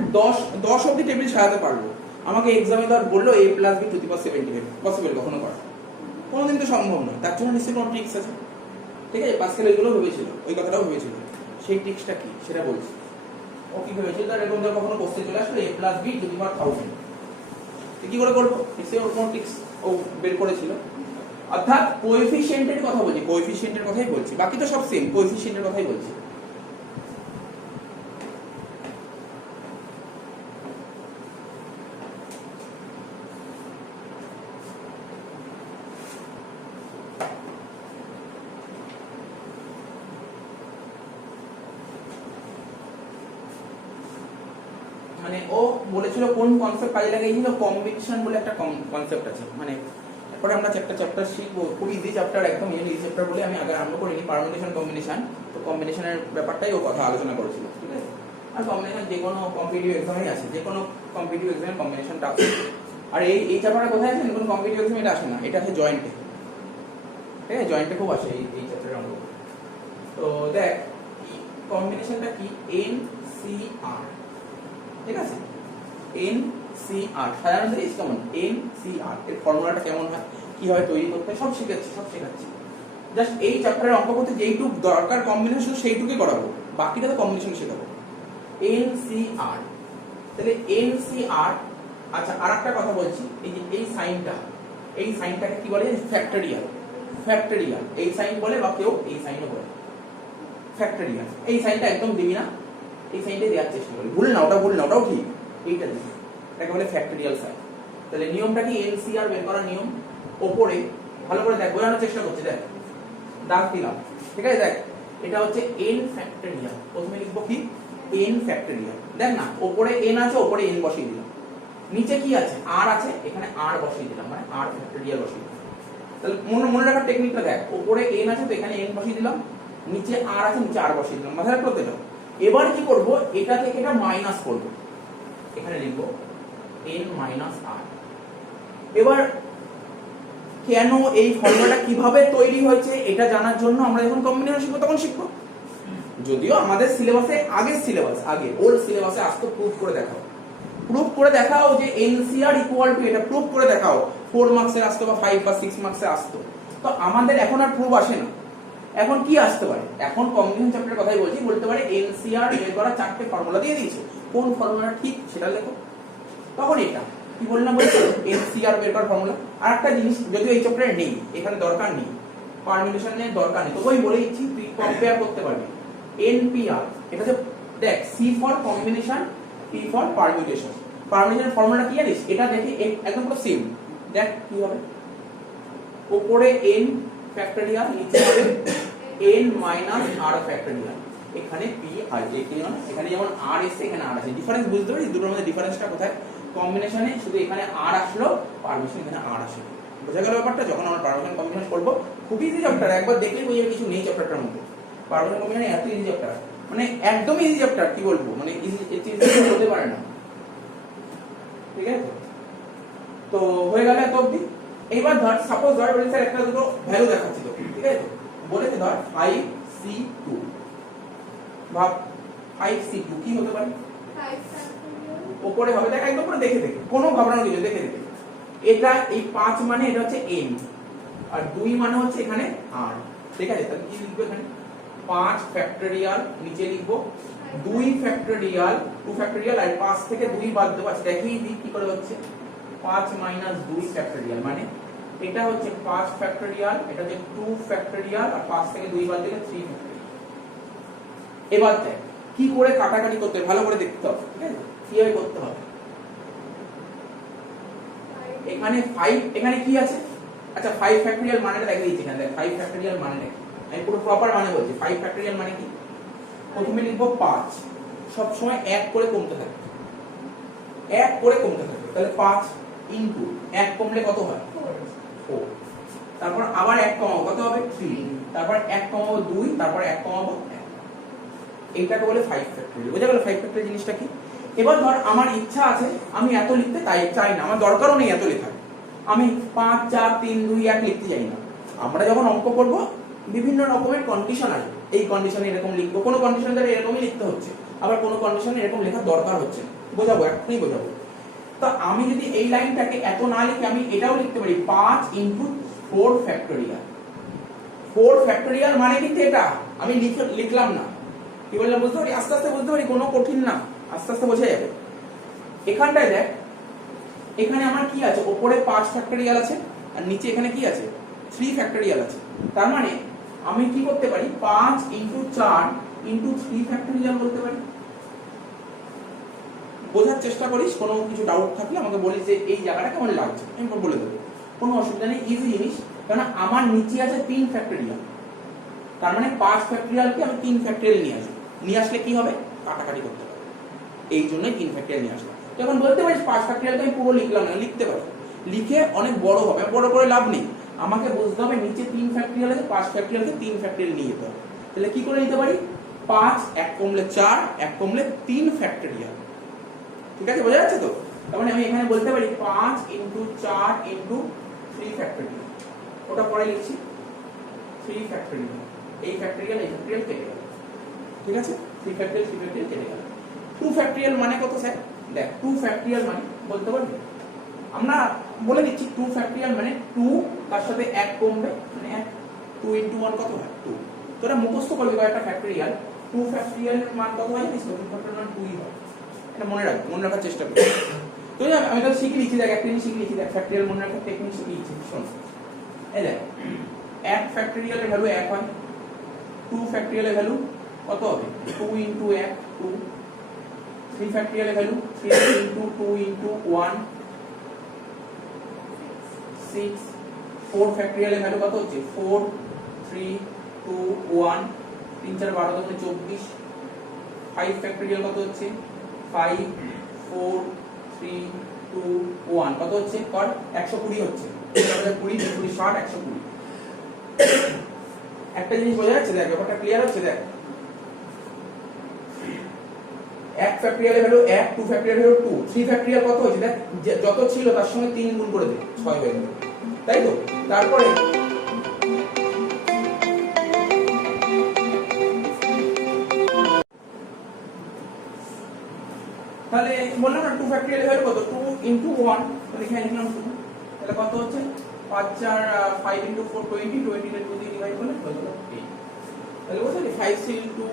10 অবধি টেবিল সাজাতে পারবো। আমাকে এক্সামে ধর বললো a plus b to the power 70, possible কখনো করা? কোনোদিন তো সম্ভব নয়, তার জন্য নিশ্চয়ই কোনো ট্রিক্স আছে। ঠিক আছে, পাসকেল ওইগুলো ভেবেছিল, ওই কথাটাও ভেবেছিল, সেই ট্রিক্সটা কি সেটা বলছি। ও কি ভেবেছিল তার এরকম যখন কখনো কোশ্চেন চলে আসলো a + b টু দি পাওয়ার 1000 কি করে করব এসে ওর কোন ট্রিক্স ও বের করেছিল অর্থাৎ কোএফিশিয়েন্টের কথা বলছি কোএফিশিয়েন্টের কথাই বলছি বাকি তো সব সেম কোএফিশিয়েন্টের কথাই বলছি মানে ও বলেছিল কোন কনসেপ্ট কাজে লাগিয়েছিল কম্বিনেশন বলে একটা কনসেপ্ট আছে মানে এরপরে আমরা একটা চ্যাপ্টার শিখবো খুব ইজি চ্যাপ্টার একদম ইজি চ্যাপ্টার বলে আমি আগে আরম্ভ করিনি পারমুটেশন কম্বিনেশন তো কম্বিনেশনের ব্যাপারটাই ও কথা আলোচনা করেছিল ঠিক আছে আর কম্বিনেশন যে কোনো কম্পিটিটিভ এক্সামে আছে যে কোনো কম্পিটিটিভ এক্সামে কম্বিনেশনটা আছে আর এই চ্যাপ্টারটা কোথায় আছে কোনো কম্পিটিটিভ এক্সামে এটা আসে না এটা আছে জয়েন্টে ঠিক আছে জয়েন্টে খুব আসে এই চ্যাপ্টারের অঙ্ক তো দেখ কম্বিনেশনটা কি NCR ঠিক আছে NCR সাধারণত জিনিস কেমন NCR এর ফর্মুলাটা কেমন হয় কিভাবে তৈরি করতে হয় সব শেখাচ্ছি জাস্ট এই চ্যাপ্টারের অঙ্ক করতে যেইটুক দরকার কম্বিনেশন সেইটুকুই করাবো বাকিটা তো কম্বিনেশন শেখাবো NCR তাহলে NCR আচ্ছা আরেকটা কথা বলছি এই যে এই সাইনটাকে কি বলে ফ্যাক্টরিয়াল এই সাইন বলে বা কেউ এই সাইনও বলে ফ্যাক্টরিয়াল এই সাইনটা একদম দিবি না এই সাইনটাই দেওয়ার চেষ্টা করি ভুল না ওটাও ঠিক এইটা দিবি এটাকে বলে ফ্যাক্টরিয়াল সাইন তাহলে নিয়মটা কি NCR বের করার নিয়ম উপরে ভালো করে দেখ বোঝানোর চেষ্টা করছি দেখ দাগ দিলাম ঠিক আছে দেখ এটা হচ্ছে n ফ্যাক্টরিয়াল প্রথমে লিখবো কি n ফ্যাক্টরিয়াল দেখ না উপরে n আছে উপরে n বসিয়ে দিলাম নিচে কি আছে r আছে এখানে r বসিয়ে দিলাম মানে r ফ্যাক্টরিয়াল বসিয়ে দিলাম তাহলে মনে রাখার টেকনিকটা দেখ উপরে n আছে তো এখানে n বসিয়ে দিলাম নিচে r আছে নিচে r বসিয়ে দিলাম মাথায় রাখতে দাও এবার কি করব এটা থেকে এটা মাইনাস করব এখানে লিখব n - r এবার কেন এই ফর্মুলাটা কিভাবে তৈরি হয়েছে এটা জানার জন্য আমরা যখন কম্বিনেশন শিখব তখন শিখব যদিও আমাদের সিলেবাসে আগে ওল্ড সিলেবাসে আসতো প্রুফ করে দেখাও যে NCR = এটা প্রুফ করে দেখাও 4 মার্কসের আসতো বা 5 বা 6 মার্কসে আসতো তো আমাদের এখন আর প্রুফ আসে না এখন কি আসতে পারে এখন কম্বিনেশন চ্যাপ্টারের কথাই বলছি বলতে পারে NCR বের করা চারটে ফর্মুলা দিয়ে দিয়েছে কোন ফর্মুলা ঠিক সেটা লেখো তখন এটা কি বললাম বলছো NCR বের করার ফর্মুলা আর একটা জিনিস যদিও এই চ্যাপ্টারে নেই এখানে দরকার নেই পারমিউটেশনের দরকার নেই তবুই বলে দিচ্ছি তুই কম্পেয়ার করতে পারবি NPR এটা হচ্ছে দেখ C for combination P for permutation পারমিউটেশনের ফর্মুলাটা কি জানিস এটা দেখে একদম পুরো সেম দেখ কি হবে উপরে n ফ্যাক্টরিয়াল নিচে হবে n - r ফ্যাক্টরিয়াল এখানে p আর এখানে যেমন r এসে এখানে r আছে ডিফারেন্স বুঝতে পারছিস দুটোর মধ্যে ডিফারেন্সটা কোথায় কম্বিনেশনে শুধু এখানে r আসলো পারমিশন এখানে r আসে বোঝা গেল ব্যাপারটা যখন আমরা পারমিশন কম্বিনেশন করব খুব ইজি চ্যাপ্টার একবার দেখলেই বুঝে যাবে কিছু নেই চ্যাপ্টারটার মধ্যে পারমিশন কম্বিনেশন এত ইজি চ্যাপ্টার মানে একদম ইজি চ্যাপ্টার কি বলবো মানে ইজি হতে পারে না ঠিক আছে তো হয়ে গেল এত অবধি এইবার ধর সাপোজ ধর বলি স্যার একটা দুটো ভ্যালু দেখাচ্ছি তো ঠিক আছে বলেছে ধর 5c2 ভাব 5c2 কি হতে পারে 5 উপরে হবে দেখ একদম পুরো দেখে কোনো ঘাবড়ানোর কিছু দেখে এটা এই 5 মানে এটা হচ্ছে n আর 2 মানে হচ্ছে এখানে r ঠিক আছে তাহলে কি লিখবো এখানে 5 ফ্যাক্টরিয়াল নিচে লিখবো 2 ফ্যাক্টরিয়াল 2 ফ্যাক্টরিয়াল আর 5 থেকে 2 বাদ দেবো দেখিয়ে দিই কি করে হচ্ছে 5 - 2 ফ্যাক্টরিয়াল মানে এটা হচ্ছে 5 ফ্যাক্টরিয়াল এটা হচ্ছে 2 ফ্যাক্টরিয়াল আর 5 থেকে 2 বাদ দিলে 3 ফ্যাক্টরিয়াল এবার দেখ কি করে কাটাকাটি করতে ভালো করে দেখতে হবে ঠিক আছে কিভাবে করতে হবে এখানে 5 এখানে কি আছে আচ্ছা 5 ফ্যাক্টরিয়াল মানেটা দেখিয়ে দিচ্ছি এখানে দেখ 5 ফ্যাক্টরিয়াল মানে কি আমি পুরো প্রপার মানে বলছি 5 ফ্যাক্টরিয়াল মানে কি প্রথমে লিখব 5 সব সময় 1 করে কমতে থাকে 1 করে কমতে থাকে তাহলে 5 ইনটু 1 কমলে কত হয় 4 তারপর আবার 1 কমাবো কত হবে 3 তারপর 1 কমাবো 2 তারপর 1 কমাবো 1 এইটাকে বলে 5 ফ্যাক্টরিয়াল বুঝা গেল 5 ফ্যাক্টরিয়াল জিনিসটা কি এবার ধর আমার ইচ্ছা আছে আমি এত লিখতে চাই না আমার দরকারও নেই এত লেখার আমি 5 4 3 2 1 লিখতে চাই না আমরা যখন অঙ্ক করব বিভিন্ন রকমের কন্ডিশন আছে এই কন্ডিশনে এরকম লিখবো কোনো কন্ডিশনে ধরে এরকমই লিখতে হচ্ছে আবার কোনো কন্ডিশনে এরকম লেখার দরকার হচ্ছে বোঝাবো এখনই বোঝাবো তো আমি যদি এই লাইনটাকে এত না লিখে আমি এটাও লিখতে পারি 5 ইনটু 4 ফ্যাক্টরিয়াল 4 ফ্যাক্টরিয়াল মানে কিন্তু এটা আমি লিখলাম না কি বললাম বুঝতে পারি? আস্তে আস্তে বুঝতে পারি, কোনো কঠিন না, আস্তে আস্তে বোঝা যাবে। এখানটায় দেখ, এখানে আমার কি আছে, উপরে 5 ফ্যাক্টরিয়াল আছে আর নিচে এখানে কি আছে 3 ফ্যাক্টরিয়াল আছে। তার মানে আমি কি করতে পারি, 5 × 4 × 3 ফ্যাক্টরিয়াল বলতে পারি। বোঝার চেষ্টা করিস, কোনো কিছু ডাউট থাকলে আমাকে বলিস যে এই জায়গাটা কেমন লাগছে, আমি বলে দেবো, কোনো অসুবিধা নেই, ইজি জিনিস। কারণ আমার নিচে আছে 3 ফ্যাক্টরিয়াল, তার মানে 5 ফ্যাক্টরিয়ালকে আমি 3 ফ্যাক্টরিয়াল নিয়ে আসবো। নিয়ে আসলে কি হবে, কাটাকাটি করতে পারবো, এই জন্যই 3 ফ্যাক্টরিয়াল নিয়ে আসলাম। যখন বলতে পারিস 5 ফ্যাক্টরিয়ালকে আমি পুরো লিখলাম না, লিখতে পারি, লিখে অনেক বড় হবে, বড় করে লাভ নেই, আমাকে বুঝতে হবে নিচে 3 ফ্যাক্টরিয়াল আছে, 5 ফ্যাক্টরিয়ালকে 3 ফ্যাক্টরিয়াল নিয়ে যেতে হবে। তাহলে কি করে নিতে পারি, 5 1 কমলে 4 1 কমলে 3 ফ্যাক্টরিয়াল। ঠিক আছে, বোঝা যাচ্ছে তো? তার মানে আমি এখানে বলতে পারি 5 × 4 × 3 ফ্যাক্টরিয়াল, ওটা পরে লিখছি 3 ফ্যাক্টরিয়াল, এই ফ্যাক্টরিয়াল এই ফ্যাক্টরিয়াল কেটে গেল। ঠিক আছে, 3 ফ্যাক্টরিয়াল 3 ফ্যাক্টরিয়াল কেটে গেল। 2 ফ্যাক্টরিয়াল মানে কত স্যার? দেখ 2 ফ্যাক্টরিয়াল মানে বলতে পারবে, আমরা বলে দিচ্ছি 2 ফ্যাক্টরিয়াল মানে 2 তার সাথে 1 কমবে, মানে 1, 2 × 1 কত হয় 2। তোরা মুখস্থ করবি কয়েকটা ফ্যাক্টরিয়াল, 2 ফ্যাক্টরিয়ালের মান কত হয় জানিস? 2 ফ্যাক্টরিয়াল মান 2 হয়, এটা মনে রাখ, মনে রাখার চেষ্টা করি। তো আমি তো শিখে লিখছি, দেখ একটা জিনিস শিখে লিখছি, দেখ ফ্যাক্টরিয়াল মনে রাখার টেকনিক শিখে লিখছি, শোন। এই দেখ 1 ফ্যাক্টরিয়ালের ভ্যালু 1 হয়, 2 ফ্যাক্টরিয়ালের ভ্যালু কত হবে 2 × 1 2, 3 ফ্যাক্টরিয়ালের ভ্যালু 3 × 2 × 1 6, 4 ফ্যাক্টরিয়ালের ভ্যালু কত হচ্ছে 4 3 2 1 3 4 12 24, 5 ফ্যাক্টরিয়াল কত হচ্ছে 5 4 3 2 1 কত হচ্ছে কর 120 হচ্ছে, 20 20 60 120। একটা জিনিস বোঝা যাচ্ছে, দেখ ব্যাপারটা ক্লিয়ার হচ্ছে। দেখ 1 ফ্যাক্টরিয়ালের ভ্যালু 1, 2 ফ্যাক্টরিয়াল ভ্যালু 2, 3 ফ্যাক্টরিয়াল কত হচ্ছে, দেখ যত ছিল তার সঙ্গে 3 গুণ করে দে, 6 হয়ে গেল, তাই তো? তারপরে তাহলে বললাম না 2 ফ্যাক্টরিয়াল ভ্যালু কত 2 × 1, তাহলে এখানে লিখলাম 2, তাহলে কত হচ্ছে 5 4 5 × 4 20, 20 কে 2 দিয়ে ডিভাইড করলে হয়ে গেল 8। তাহলে বুঝলি 5 × 2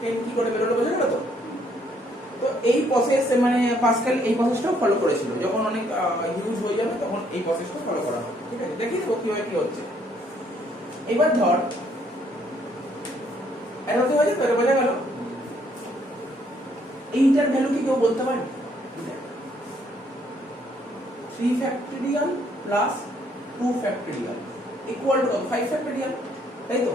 10 কি করে বের হলো, বোঝা গেল তো? তো এই প্রসেস মানে পাস্কাল এই প্রসেসটাও ফলো করেছিল, যখন অনেক ইউজ হয়ে যাবে তখন এই প্রসেসটা ফলো করা হবে। ঠিক আছে, দেখি তো কিভাবে কি হচ্ছে। এবার ধর এটা তো হয়ে যাবে, বোঝা গেল? এইটার ভ্যালু কি কেউ বলতে পারে? 3 factorial plus 2 factorial equal to 5 factorial, তাই তো?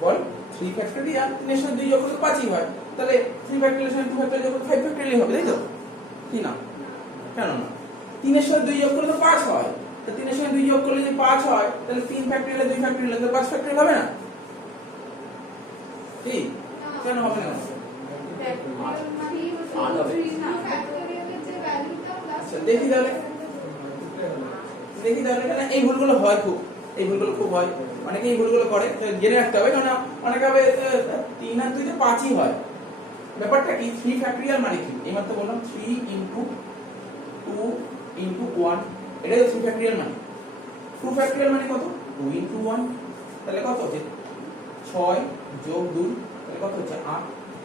বল 3 ফ্যাক্টরিয়াল 3 এর সাথে 2 যোগ করলে 5ই হয়, তাহলে 3 ফ্যাক্টরিয়াল এর সাথে 2 ফ্যাক্টরিয়াল যোগ করলে 5 ফ্যাক্টরিয়াল হবে, তাই তো? কি না, কেন না? 3 এর সাথে 2 যোগ করলে তো 5 হয়, তো 3 এর সাথে 2 যোগ করলে যদি 5 হয় তাহলে 3 ফ্যাক্টরিয়াল 2 ফ্যাক্টরিয়াল তাহলে 5 ফ্যাক্টরিয়াল হবে না? কি কেন হবে না? দেখি তাহলে এখানে এই ভুলগুলো হয় খুব, এই ভুলগুলো খুব হয়, অনেকে এই ভুলগুলো করে, জেনে রাখতে হবে। কারণ অনেকে হবে 3 আর 2 তে 5ই হয়। ব্যাপারটা কি 3 ফ্যাক্টরিয়াল মানে কি, এইমাত্র বললাম 3 × 2 × 1, এটাই তো 3 ফ্যাক্টরিয়াল মানে। 2 ফ্যাক্টরিয়াল মানে কত 2 × 1, তাহলে কত হচ্ছে 6 যোগ 2, তাহলে কত হচ্ছে 8।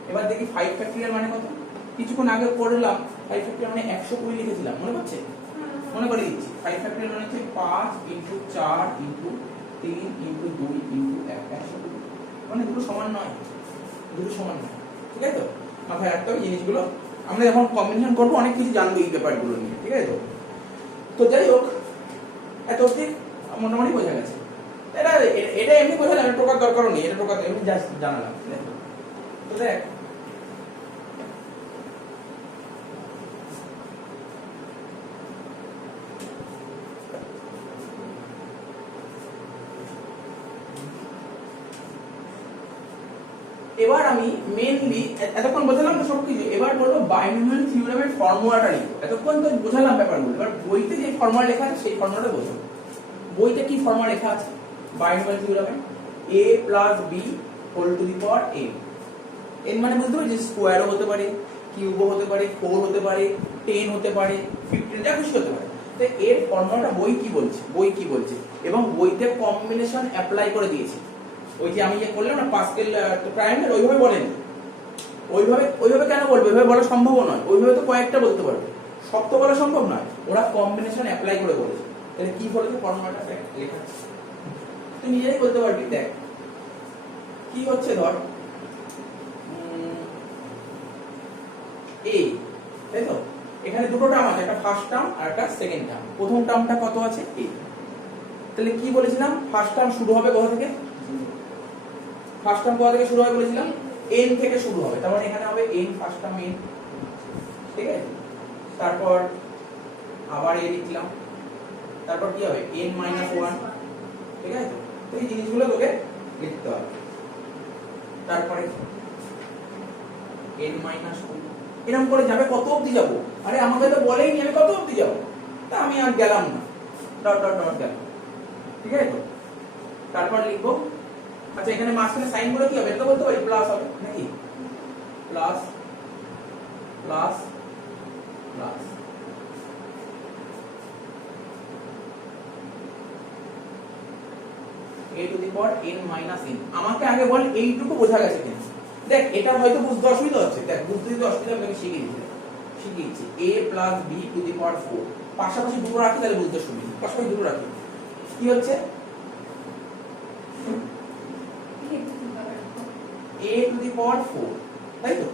এবার দেখি 5 ফ্যাক্টরিয়াল মানে কত, কিছুক্ষণ আগে পড়লাম 5 ফ্যাক্টরিয়াল মানে 120 লিখেছিলাম, মনে পড়ছে? মনে করে দিচ্ছি 5 ফ্যাক্টরিয়াল মানে হচ্ছে 5 × 4 × 3 × 2 × 1 120, মানে দুটো সমান নয়, দুটো সমান নয়। ঠিক আছে তো, মাথায় রাখতে হবে জিনিসগুলো। আমরা যখন কম্বিনেশন করবো অনেক কিছু জানবো এই ব্যাপারগুলো নিয়ে। ঠিক আছে তো? তো যাই হোক, এত অবধি মোটামুটি বোঝা গেছে। এটা এমনি বোঝালাম, টোকার দরকারও নেই, এটা টোকার এমনি জাস্ট জানালাম। তো দেখ এবার আমি মেইনলি এতক্ষণ বোঝালাম তো সবকিছু, এবার বলবো বাইনোমিয়াল থিওরেমের ফর্মুলাটা লিখো। এতক্ষণ তো বোঝালাম ব্যাপারগুলো, এবার বইতে যে ফর্মুলা লেখা আছে সেই ফর্মুলাটা বোঝো। বইতে কি ফর্মুলা লেখা আছে বাইনোমিয়াল থিওরেমে? a + b whole to the power a। n মানে বুঝতে পারছি, স্কোয়ারও হতে পারে, কিউবও হতে পারে, 4 হতে পারে, 10 হতে পারে, 15, যা খুশি হতে পারে। তো এর ফর্মুলাটা বই কি বলছে, এবং বইতে কম্বিনেশন অ্যাপ্লাই করে দিয়েছে। ওই যে আমি যে করলাম না পাস্কেল ট্রায়াঙ্গেল, ওইভাবে বলেন। ওইভাবে কেন বলবে? ওইভাবে বলা সম্ভব নয়। ওইভাবে তো কয়েকটা বলতে পারবে, সব তো বলা সম্ভব নয়। ওরা কম্বিনেশন অ্যাপ্লাই করে বলেছে। তাহলে কি বলেছে ফর্মুলাটা লেখা আছে, তুই নিজেই বলতে পারবি। দেখ কি হচ্ছে, ধর এই, তাই তো? এখানে দুটো টার্ম আছে, একটা ফার্স্ট টার্ম আর একটা সেকেন্ড টার্ম। প্রথম টার্মটা কত আছে? এই। তাহলে কি বলেছিলাম? ফার্স্ট টার্ম শুরু হবে কোথা থেকে? ফার্স্ট টার্ম কোথা থেকে শুরু হবে বলেছিলাম? n থেকে শুরু হবে। তার মানে এখানে হবে n, ফার্স্ট টার্ম n, ঠিক আছে? তারপর আবার a লিখলাম, তারপর কি হবে? n - 1, ঠিক আছে? তো এই জিনিসগুলো তোকে লিখতে হবে। তারপরে n - 2, এরকম করে যাবে। কত অবধি যাব? আরে আমাকে তো বলেইনি আমি কত অবধি যাব, তা আমি আর গেলাম না, ডট ডট ডট গেলাম, ঠিক আছে তো? তারপর লিখবো, আচ্ছা এখানে মাঝখানে সাইন গুলো কি হবে? এটা তো বলতে পারি প্লাস হবে নাকি? Plus plus plus, a to the power n minus n। আমাকে আগে বল এইটুকু বোঝা গেছে কিনা। দেখ এটা হয়তো বুঝতে অসুবিধা হচ্ছে, দেখ বুঝতে যদি অসুবিধা হবে শিখিয়েছি a plus b to the power 4, পাশাপাশি দুটো রাখি তাহলে বুঝতে সুবিধা। পাশাপাশি দুটো রাখি কি হচ্ছে? a টু দি পাওয়ার 4, তাই তো?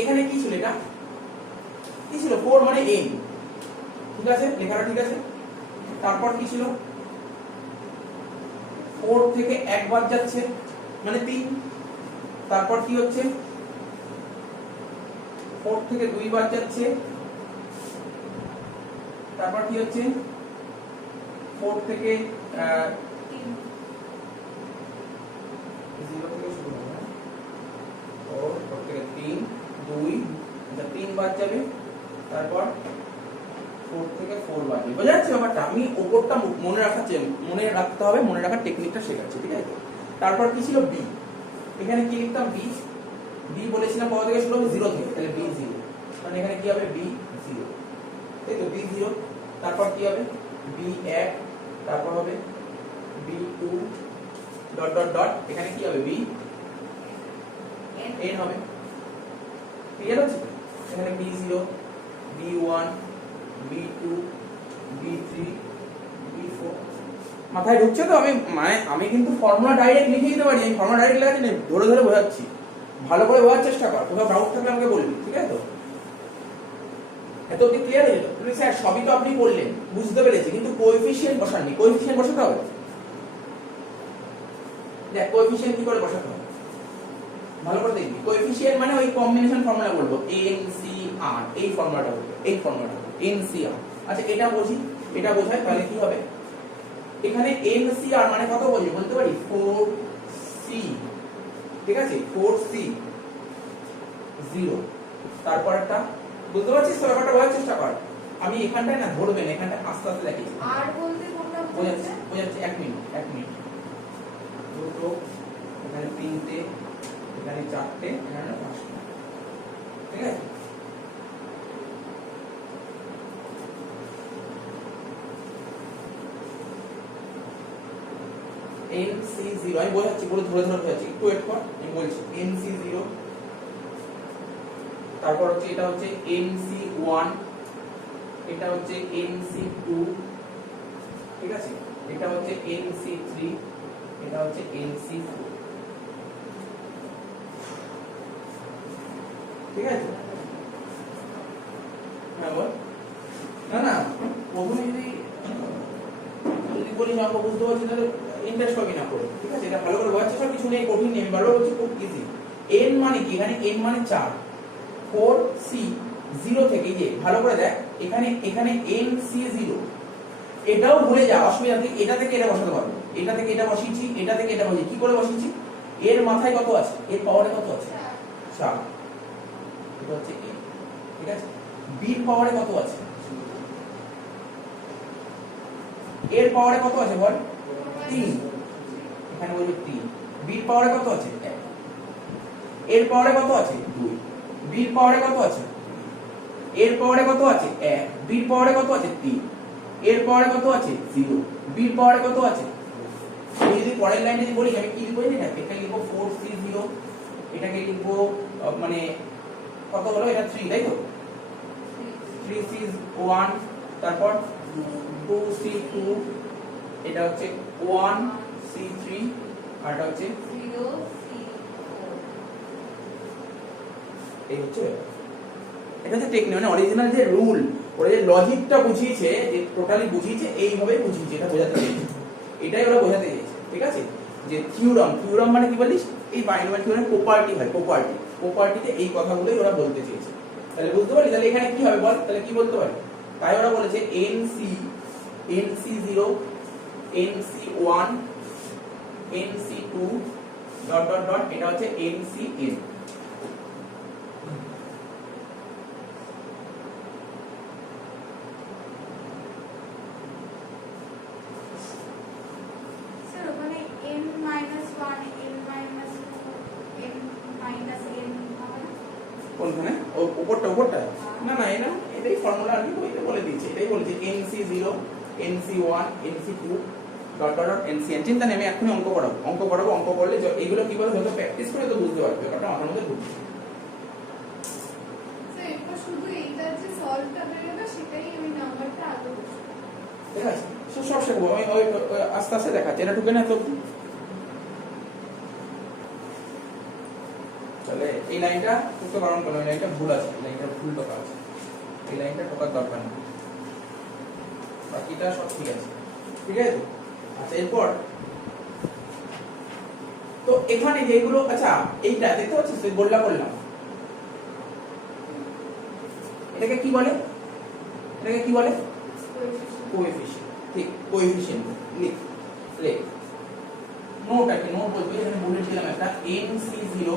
এখানে কি ছিল? এটা কি ছিল? 4 মানে n, ঠিক আছে? লেখাটা ঠিক আছে। তারপর কি ছিল? 4 থেকে একবার যাচ্ছে মানে 3। তারপর কি হচ্ছে? 4 থেকে 2 বার যাচ্ছে। তারপর কি হচ্ছে? 4 থেকে 0 থেকে শুরু হবে, 4 থেকে 3, 2, এটা 3 বার যাবে। তারপর 4 থেকে 4 বার যাবে। বোঝা যাচ্ছে ব্যাপারটা? আমি ওপরটা মনে রাখতে হবে, মনে রাখার টেকনিকটা শেখাচ্ছি, ঠিক আছে? তারপর কি ছিল? b। এখানে কি লিখতাম? b বলেছিলাম কত থেকে শুরু হবে? 0 থেকে, তাহলে b 0, মানে এখানে কি হবে? b 0, তাই তো? b 0। তারপর কি হবে? b 1, তারপর হবে b 2 ডট ডট ডট, এখানে কি হবে? b n হবে। ক্লিয়ার আছে? এখানে b 0, b 1, b 2, b 3, b 4। মাথায় ঢুকছে তো? আমি কিন্তু ফর্মুলা ডাইরেক্ট লিখে দিতে পারি। আমি ফর্মুলা ডাইরেক্ট লেখাচ্ছি না, ধরে ধরে বোঝাচ্ছি। ভালো করে বোঝার চেষ্টা কর। তোমরা ডাউট থাকলে আমাকে বলবি, ঠিক আছে তো? এত অবধি ক্লিয়ার হয়ে যেত? তুমি স্যার সবই তো আপনি বললেন, বুঝতে পেরেছি, কিন্তু কোএফিসিয়েন্ট বসাননি। কোএফিসিয়েন্ট বসাতে হবে। দেখ কোএফিসিয়েন্ট কি করে বসাতে হবে ভালো করে দেখবি। কোএফিসিয়েন্ট মানে ওই কম্বিনেশন ফর্মুলা বলবো, NCR, এই ফর্মুলাটা বলবো, এই ফর্মুলাটা NCR। আচ্ছা এটা বুঝি, এটা বোঝায় তাহলে কি হবে? এখানে NCR মানে কত বলি বলতে পারি? 4C, ঠিক আছে? 4C 0। তারপর একটা বুঝতে পারছিস তো? ব্যাপারটা বোঝার চেষ্টা কর। আমি এখানটায় না ধরবেন, এখানটা আস্তে আস্তে দেখিয়েছি। আর বলতে কোনটা বোঝাচ্ছে? এক মিনিট। দুটো, এখানে তিনটে, এখানে চারটে, এখানে পাঁচটা, ঠিক আছে? NC0 আমি বোঝাচ্ছি, পুরো ধরে ধরে বোঝাচ্ছি, একটু ওয়েট কর, আমি বলছি। NC0, তারপর হচ্ছে এটা হচ্ছে NC1, এটা হচ্ছে NC2, ঠিক আছে? এটা হচ্ছে NC3, এটা হচ্ছে NC4, ঠিক আছে? হ্যাঁ বল। না প্রথমে যদি বলি অঙ্ক বুঝতে পারছি তাহলে ইন্টারেস্ট পাবি না করে, ঠিক আছে? এটা ভালো করে বোঝাচ্ছি, সব কিছু নেই, কঠিন নেই, আমি বারবার বলছি খুব ইজি। n মানে কি? এখানে n মানে 4, 4C 0 থেকে, যে ভালো করে দেখ, এখানে NC0, এটাও ভুলে যা, অসুবিধা নেই। এটা থেকে এটা বসাতে পারবো, এটা থেকে এটা বসিয়েছি, এটা থেকে এটা বসিয়েছি। কি করে বসিয়েছি? এর মাথায় কত আছে? এর পাওয়ারে কত আছে? 4, এটা হচ্ছে a, ঠিক আছে? b এর পাওয়ারে কত আছে? এর পাওয়ারে কত আছে বল? 3, এখানে বলবো 3। b এর পাওয়ারে কত আছে? 1। এর পাওয়ারে কত আছে? 2। b এর পাওয়ারে কত আছে? এর পাওয়ারে কত আছে? 1। b এর পাওয়ারে কত আছে? 3। এর পাওয়ারে কত আছে? 0। b এর পাওয়ারে কত আছে? 3। যদি পরের লাইনে যদি বলি আমি কি লিখবো এটাকে লিখবো 4C0, এটাকে লিখবো মানে কত হলো এটা 3 তাই তো 3C1, তারপর 2C2, এটা হচ্ছে 1C3, আর এটা হচ্ছে 0C4। এই হচ্ছে এটা হচ্ছে টেকনিক, মানে অরিজিনাল যে রুল ওরা যে লজিকটা বুঝিয়েছে, যে টোটালি বুঝিয়েছে এইভাবে বুঝিয়েছে, এটা বোঝাতে চেয়েছে, এটাই ওরা বোঝাতে চেয়েছে। ঠিক আছে, যে থিওরাম মানে কি বলিস, এই বাইনোমিয়াল থিওরামের প্রপার্টি হয়, প্রপার্টিতে এই কথাগুলোই ওরা বলতে চেয়েছে। তাহলে বুঝতে পারি তাহলে এখানে কি হবে বল, তাহলে কি বলতে পারি, তাই ওরা বলেছে NC0, NC1, NC2 dot dot dot, এটা হচ্ছে NCN। স্যার ওখানে n - 1 n - 2 n - n হবে না? কোনখানে উপরটা না না এটা এটাই ফর্মুলা আর কি এটা বলে দিয়েছে, এটাই বলেছে NC0, NC1, NC2 dot dot dot NCN। চিন্তা নেই, আমি এখনই অঙ্ক করাবো, অঙ্ক করলে এগুলো কি বলে যত প্র্যাকটিস করে তো বুঝতে পারবে, ব্যাপারটা মাথার মধ্যে ঢুকবে। স্যার এটা শুধু এইটা যে সলভটা বেরোবে সেটাই আমি নাম্বারটা আগে বসবো। ঠিক আছে, সব শেখাবো আমি, ওই আস্তে আস্তে দেখাচ্ছি, এটা ঢুকে না তো। তাহলে এই লাইনটা করতে বারণ করলাম, এই লাইনটা ভুল আছে, এই লাইনটা ভুল ঢোকা আছে, এই লাইনটা ঢোকার দরকার নেই, বাকিটা সব ঠিক আছে। ঠিক আছে তো? আচ্ছা এরপর তো এখানে যেগুলো, আচ্ছা এইটা দেখতে পাচ্ছিস গোল্লা করলাম, এটাকে কি বলে, কোএফিশিয়েন্ট। ঠিক, কোএফিশিয়েন্ট লিখ নোট বলবো, এখানে বুলেট দিলাম একটা NC0,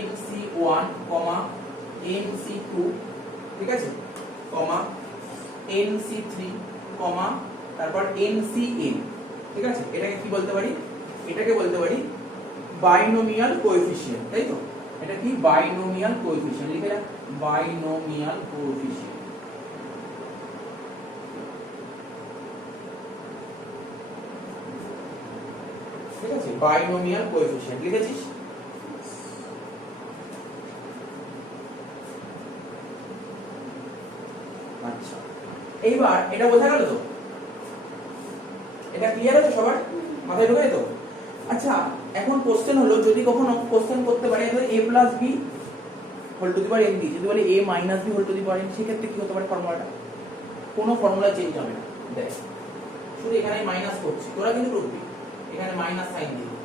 NC1, NC2, ঠিক আছে, NC3, তারপর NCN। ঠিক আছে, এটাকে কি বলতে পারি, এটাকে বলতে পারি বাইনোমিয়াল কোএফিশিয়েন্ট, তাই তো, এটা কি বাইনোমিয়াল কোএফিশিয়েন্ট, লিখে রাখ বাইনোমিয়াল কোএফিশিয়েন্ট। ঠিক আছে, বাইনোমিয়াল কোএফিশিয়েন্ট লিখেছিস। আচ্ছা এইবার এটা বোঝা গেল তো, এটা ক্লিয়ার আছে সবার মাথায় ঢুকে তো? আচ্ছা এখন কোশ্চেন হলো, যদি কখনো কোশ্চেন করতে পারে a plus b whole to the power n, যদি বলে a minus b whole to the power n, সেক্ষেত্রে কি হতে পারে ফর্মুলাটা, কোনো ফর্মুলা চেঞ্জ হবে না। দেখ শুধু এখানে মাইনাস করছি, তোরা কিন্তু করবি, এখানে মাইনাস সাইন দিবি,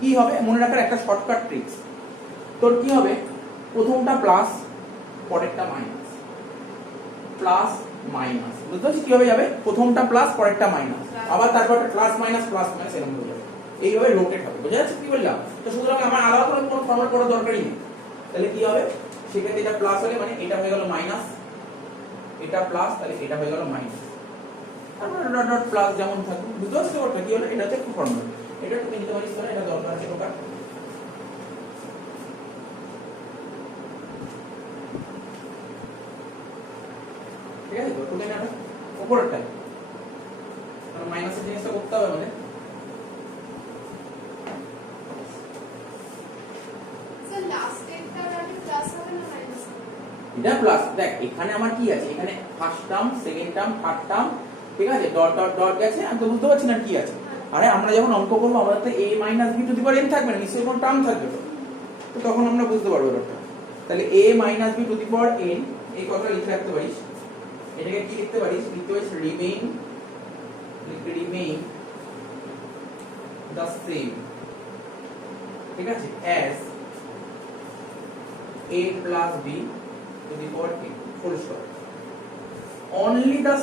কি হবে মনে রাখার একটা শর্টকাট ট্রিক্স, তোর কি হবে প্রথমটা প্লাস পরেরটা মাইনাস, প্লাস মাইনাস, বুঝতে পারছিস কিভাবে যাবে, প্রথমটা প্লাস পরেরটা মাইনাস, আবার তারপরটা প্লাস মাইনাস এরকম হয়ে যাবে, এইভাবে রোটেট হবে। বুঝা যাচ্ছে কি বললাম? তো সুতরাং আমার আলাদা করে কোনো ফর্মুলা করার দরকারই নেই। তাহলে কি হবে, সেক্ষেত্রে এটা প্লাস হলে মানে এটা হয়ে গেল মাইনাস, এটা প্লাস, তাহলে এটা হয়ে গেল মাইনাস, তারপর ডট ডট প্লাস যেমন থাকবে। বুঝতে পারছো ব্যাপারটা কি হলো, এটা হচ্ছে ফর্মুলা, এটা তুমি নিতে পারিস না, এটা দরকার আছে টোকা। ঠিক আছে তো, টুকে না উপরেরটাই মানে মাইনাসের জিনিসটা করতে হবে মানে। স্যার লাস্ট একটা আগে প্লাস হবে না মাইনাস হবে? এটা প্লাস, দেখ এখানে আমার কি আছে, এখানে first term, second term, third term, ঠিক আছে, ডট ডট ডট গেছে, আমি তো বুঝতে পারছি না কি আছে। আরে আমরা যখন অঙ্ক করবো আমাদের তো a minus b to the power n থাকবে না, নিশ্চয়ই কোনো টার্ম থাকবে, তো তখন আমরা বুঝতে পারবো ব্যাপারটা। তাহলে a minus b to the power n, এই কথা লিখে রাখতে পারিস। এটাকে কি লিখতে পারিস, লিখতে পারিস রিমেইন the same, ঠিক আছে, as a plus b to the power n full stop. Only the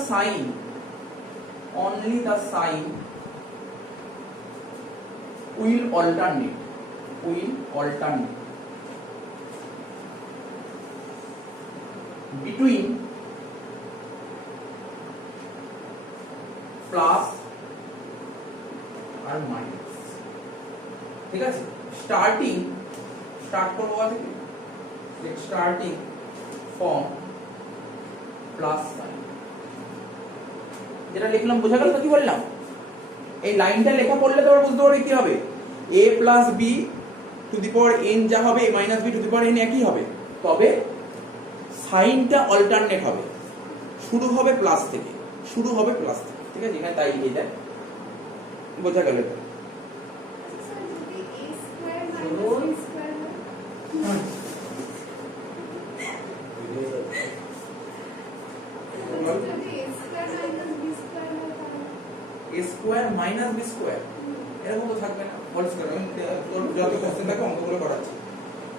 sign will alternate between plus আর মাইনাস। ঠিক আছে, স্টার্ট করবো থেকে স্টার্টিং ফর্ম প্লাস সাইন, যেটা লিখলাম বোঝা গেল তো কি বললাম? এই লাইনটা লেখা পড়লে তোমরা বুঝতে পারবে কি হবে, a plus B to the power n যা হবে a minus B to the power n একই হবে, তবে সাইনটা অল্টারনেট হবে, শুরু হবে প্লাস থেকে, শুরু হবে প্লাস থেকে, ঠিক আছে? এখানে তাই লিখে যায়, বোঝা গেল তো? স্যার যদি a square minus b square হয় যদি a square minus b square হয় তাহলে a square minus b square এরকম তো থাকবে না, হোল স্কয়ার। আমি যত কোশ্চেন থাকে অঙ্কগুলো করাচ্ছি।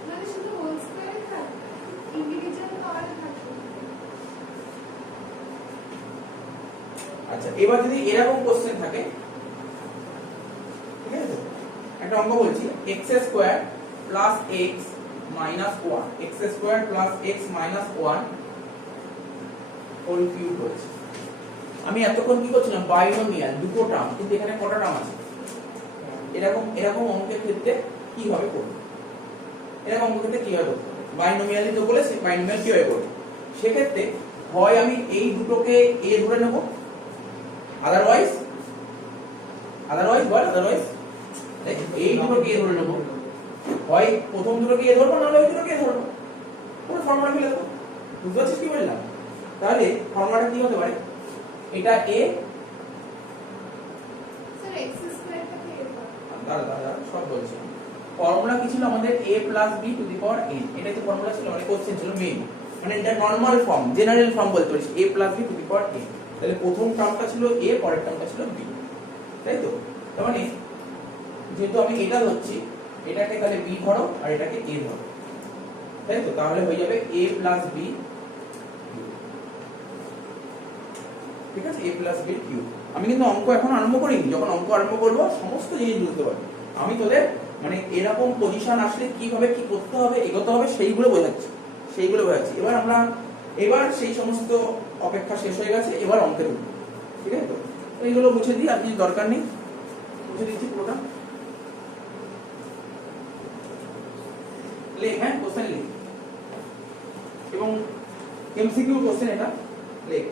মানে শুধু হোল স্কয়ার থাকবে, ইন্ডিভিজুয়াল পাওয়ার থাকবে। আচ্ছা, এবার যদি এরকম কোশ্চেন থাকে, ঠিক আছে, একটা অঙ্ক বলছি x square plus x minus 1, x square plus x minus 1 whole cube হচ্ছে। আমি এতক্ষণ কি করছিলাম, বাইনোমিয়াল দুটো টার্ম, কিন্তু এখানে কটা টার্ম আছে? এরকম এরকম অঙ্কের ক্ষেত্রে কিভাবে করব, এরকম অঙ্কের ক্ষেত্রে কিভাবে করব? বাইনোমিয়ালই তো বলেছে, বাইনোমিয়াল কিভাবে করব? সেক্ষেত্রে হয় আমি এই দুটোকে a ধরে নেব, আদারওয়াইজ বল আদারওয়াইজ এই দুটোকে a ধরে নেব, হয় প্রথম দুটোকে a ধরবো, নাহলে ওই দুটোকে a ধরবো, পুরো ফর্মুলা মিলে দেবো। বুঝতে পারছিস কি বললাম? তাহলে ফর্মুলাটা কি হতে পারে, এটা a, স্যার x স্কয়ারটাকে a পাবো। দাঁড়া সব বলছি। ফর্মুলা কি ছিল আমাদের a plus b to the power n, এটাই তো ফর্মুলা ছিল, মানে কোশ্চেন ছিল মেইন, মানে এটা নরমাল ফর্ম, জেনারেল ফর্ম বলতে পারিস, a plus b to the power n। তাহলে প্রথম টার্মটা ছিল a, পরের টার্মটা ছিল b, তাই তো? তার মানে যেহেতু আমি এটা ধরছি, এটাকে তাহলে b ধরো আর এটাকে a ধরো, তাই তো? তাহলে হয়ে যাবে a প্লাস b, ঠিক আছে, a প্লাস b কিউব। আমি কিন্তু অঙ্ক এখন আরম্ভ করিনি, যখন অঙ্ক আরম্ভ করব সমস্ত জিনিস বুঝতে পারবে। আমি তোদের মানে এরকম পজিশন আসলে কিভাবে কি করতে হবে, এগোতে হবে, সেইগুলো বোঝাচ্ছি। এবার সেই সমস্ত অপেক্ষা শেষ হয়ে গেছে, এবার অঙ্কে ঢুকবো, ঠিক আছে? তো এইগুলো মুছে দিই, আর কিছু দরকার নেই, মুছে দিচ্ছি পুরোটা। লেখ, হ্যাঁ, কোশ্চেন লেখ, এবং এমসিকিউ কোশ্চেন এটা লেখ।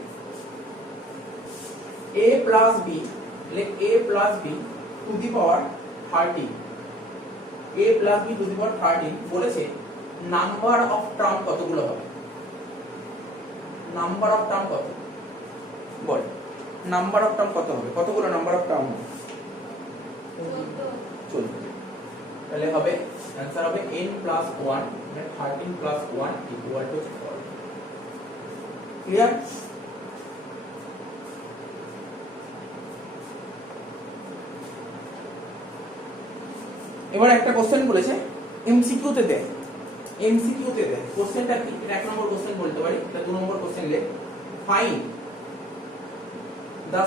a plus b, লেখ a plus b to the power 13, a plus b to the power 13 বলেছে নাম্বার অফ টার্ম কতগুলো হবে? নাম্বার অফ টার্ম কত বল, নাম্বার অফ টার্ম কত হবে, কতগুলো নাম্বার অফ টার্ম হবে? 14। তাহলে হবে आंसर হবে n plus 1, মানে 13 plus 1 equal to 12। ক্লিয়ার? এবার একটা কোশ্চেন বলেছে এমসিকিউ তে দেয়, কোশ্চেনটা কি? এটা এক নম্বর কোশ্চেন বলতে পারি, এটা 2 নম্বর কোশ্চেন লেখ। Find the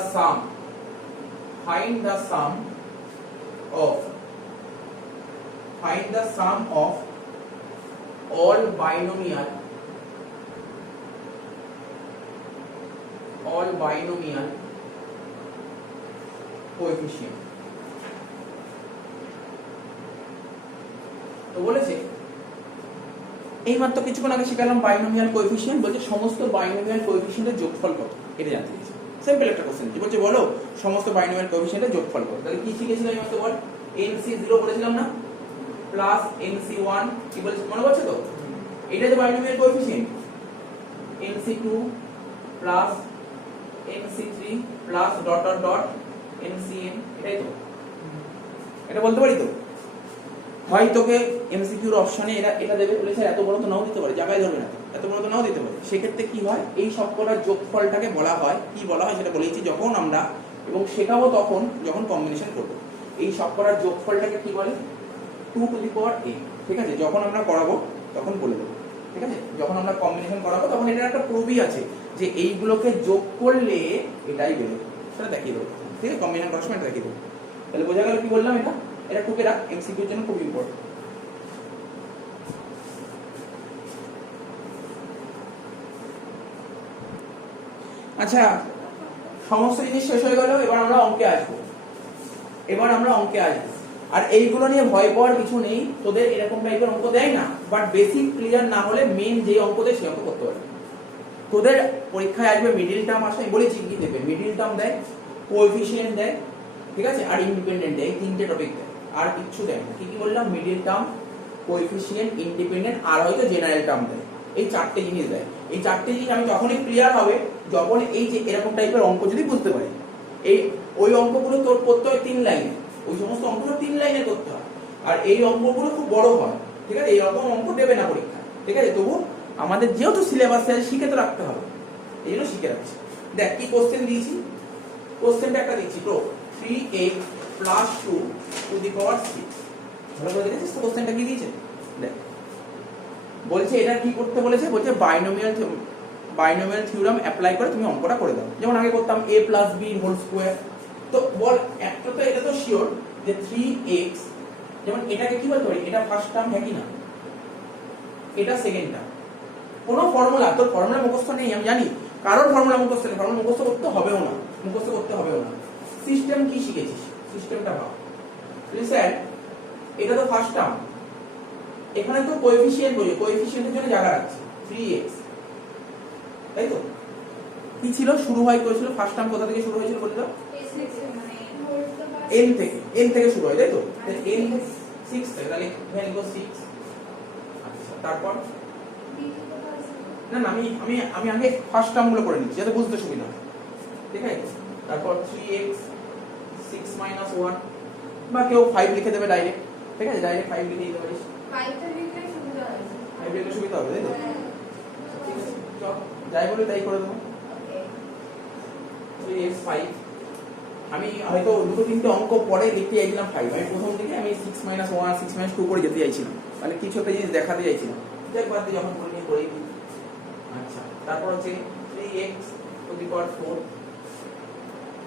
sum of all binomial coefficient। তো বলেছে এইমাত্র কিছুক্ষণ আগে শিখালাম বাইনোমিয়াল কোএফিসিয়েন্ট, বলছে সমস্ত বাইনোমিয়াল কোএফিসিয়েন্টের যোগফল কত, এটা জানতে চাইছে। সিম্পল একটা কোশ্চেন, বলছে বলো সমস্ত বাইনোমিয়াল কোএফিসিয়েন্টের যোগফল কত। তাহলে কি শিখেছিলাম এইমাত্র বল, nc0 বলেছিলাম না, প্লাস nc1, কি বলেছে মনে পড়ছে তো? এটা যে binomial coefficient, nc2 plus nc3 plus dot dot dot ncn, এটাই তো, এটা বলতে পারি তো? হয় তোকে এমসিকিউর অপশনে এটা দেবে, বলেছে এত বড় তো নাও দিতে পারে, জায়গায় ধরবে না, এত বড় তো নাও দিতে পারে। সেক্ষেত্রে কি হয়, এই সবকটার যোগফলটাকে বলা হয়, কি বলা হয় সেটা বলেছি যখন আমরা, এবং শেখাবো তখন যখন কম্বিনেশন করবো। এই সবকটার যোগফলটাকে কি বলে, 2 টু দি পাওয়ার a, ঠিক আছে? যখন আমরা করাবো তখন বলে দেবো, ঠিক আছে? যখন আমরা কম্বিনেশন করাবো তখন এটার একটা প্রবই আছে যে এইগুলোকে যোগ করলে এটাই বেরোবে, সেটা দেখিয়ে দেবো, ঠিক আছে? কম্বিনেশন করার সময় দেখিয়ে দেবো। তাহলে বোঝা গেল কি বললাম? এটা টুকে রাখ, এমসিকিউর জন্য খুব ইম্পর্টেন্ট। আচ্ছা, সমস্ত জিনিস শেষ হয়ে গেল, এবার আমরা অঙ্কে আসবো। আর এইগুলো নিয়ে ভয় পাওয়ার কিছু নেই, তোদের এরকম টাইপের অঙ্ক দেয় না, বাট বেসিক ক্লিয়ার না হলে মেন যে অঙ্ক দেয় সেই অঙ্ক করতে পারবে। তোদের পরীক্ষায় আসবে মিডিল টার্ম আসে, বলেছি কি দেবে, মিডিল টার্ম দেয়, কোএফিসিয়েন্ট দেয়, ঠিক আছে, আর ইন্ডিপেন্ডেন্ট, এই তিনটে টপিক দেয়, আর কিচ্ছু দেয় না। কি কি বললাম? মিডল টার্ম, কোএফিসিয়েন্ট, ইন্ডিপেন্ডেন্ট, আর হয়তো জেনারেল টার্ম দেয়। এই চারটে জিনিস দেয়। এই চারটে জিনিস আমি যখনই ক্লিয়ার হবে, যখন এই যে এরকম টাইপের অঙ্ক যদি বুঝতে পারি, এই ওই অঙ্কগুলো তোর করতে হয় 3 লাইনে, ওই সমস্ত অঙ্কগুলো 3 লাইনে করতে হয়। আর এই অঙ্কগুলো খুব বড় হয়, ঠিক আছে, এই রকম অঙ্ক দেবে না পরীক্ষা, ঠিক আছে। তবু আমাদের যেহেতু সিলেবাসে আছে, শিখে তো রাখতে হবে, এই জন্য শিখে রাখছি। দেখ কি কোশ্চেন দিয়েছি, কোশ্চেনটা একটা দিচ্ছি তো, 3x + 2 টু দি পাওয়ার 6। ভালো করে দেখেছিস তো কোশ্চেনটা কি দিয়েছে? দেখ বলছে এটা কি করতে বলেছে, বলছে বাইনোমিয়াল থিওরাম অ্যাপ্লাই করে তুমি অঙ্কটা করে দাও। যেমন আগে করতাম a + b হোল স্কয়ার। তো বল একটা তো এটা তো শিওর যে 3x, যেমন এটাকে কি বলতে পারি, এটা ফার্স্ট টার্ম হ্যাঁ কি না, এটা সেকেন্ড টার্ম। কোনো ফর্মুলা, তোর ফর্মুলা মুখস্থ নেই আমি জানি, কারণ ফর্মুলা মুখস্থ নেই, ফর্মুলা মুখস্থ করতে হবেও না, মুখস্থ করতে হবেও না। সিস্টেম কি শিখেছিস, সিস্টেমটা ভাব। স্যার এটা তো ফার্স্ট টার্ম, এখানে তো কোএফিসিয়েন্ট বলি, কোএফিসিয়েন্টের জন্য জায়গা রাখছি 3x, তাই তো? কি ছিল, শুরু হয় করেছিল ফার্স্ট টার্ম কোথা থেকে শুরু হয়েছিল বলে দাও? n থেকে শুরু হয়, তাই তো? n থেকে 6 থেকে, তাহলে এখানে লিখো 6। আচ্ছা, তারপর না না আমি আগে ফার্স্ট টার্ম গুলো করে নিচ্ছি যাতে বুঝতে সুবিধা হয়, ঠিক আছে। তারপর 3x 6 - 1, বা কেউ 5 লিখে দেবে ডাইরেক্ট, ঠিক আছে, ডাইরেক্ট 5 লিখে দিতে পারিস, 5টা লিখলে সুবিধা হয়। 5 লিখলে সুবিধা হবে, তাই তো? ঠিক আছে, চল যাই বলে তাই করে দেবো। 3x 5, আমি হয়তো দুটো তিনটে অঙ্ক পরে লিখতে চাইছিলাম 5, আমি প্রথম দিকে আমি 6 - 1 6 - 2 করে যেতে চাইছিলাম, মানে কিছু একটা জিনিস দেখাতে চাইছিলাম, দেখ বাদ দিয়ে যখন করে নিয়ে করেই দিই। আচ্ছা, তারপর হচ্ছে 3x টু দি পাওয়ার 4,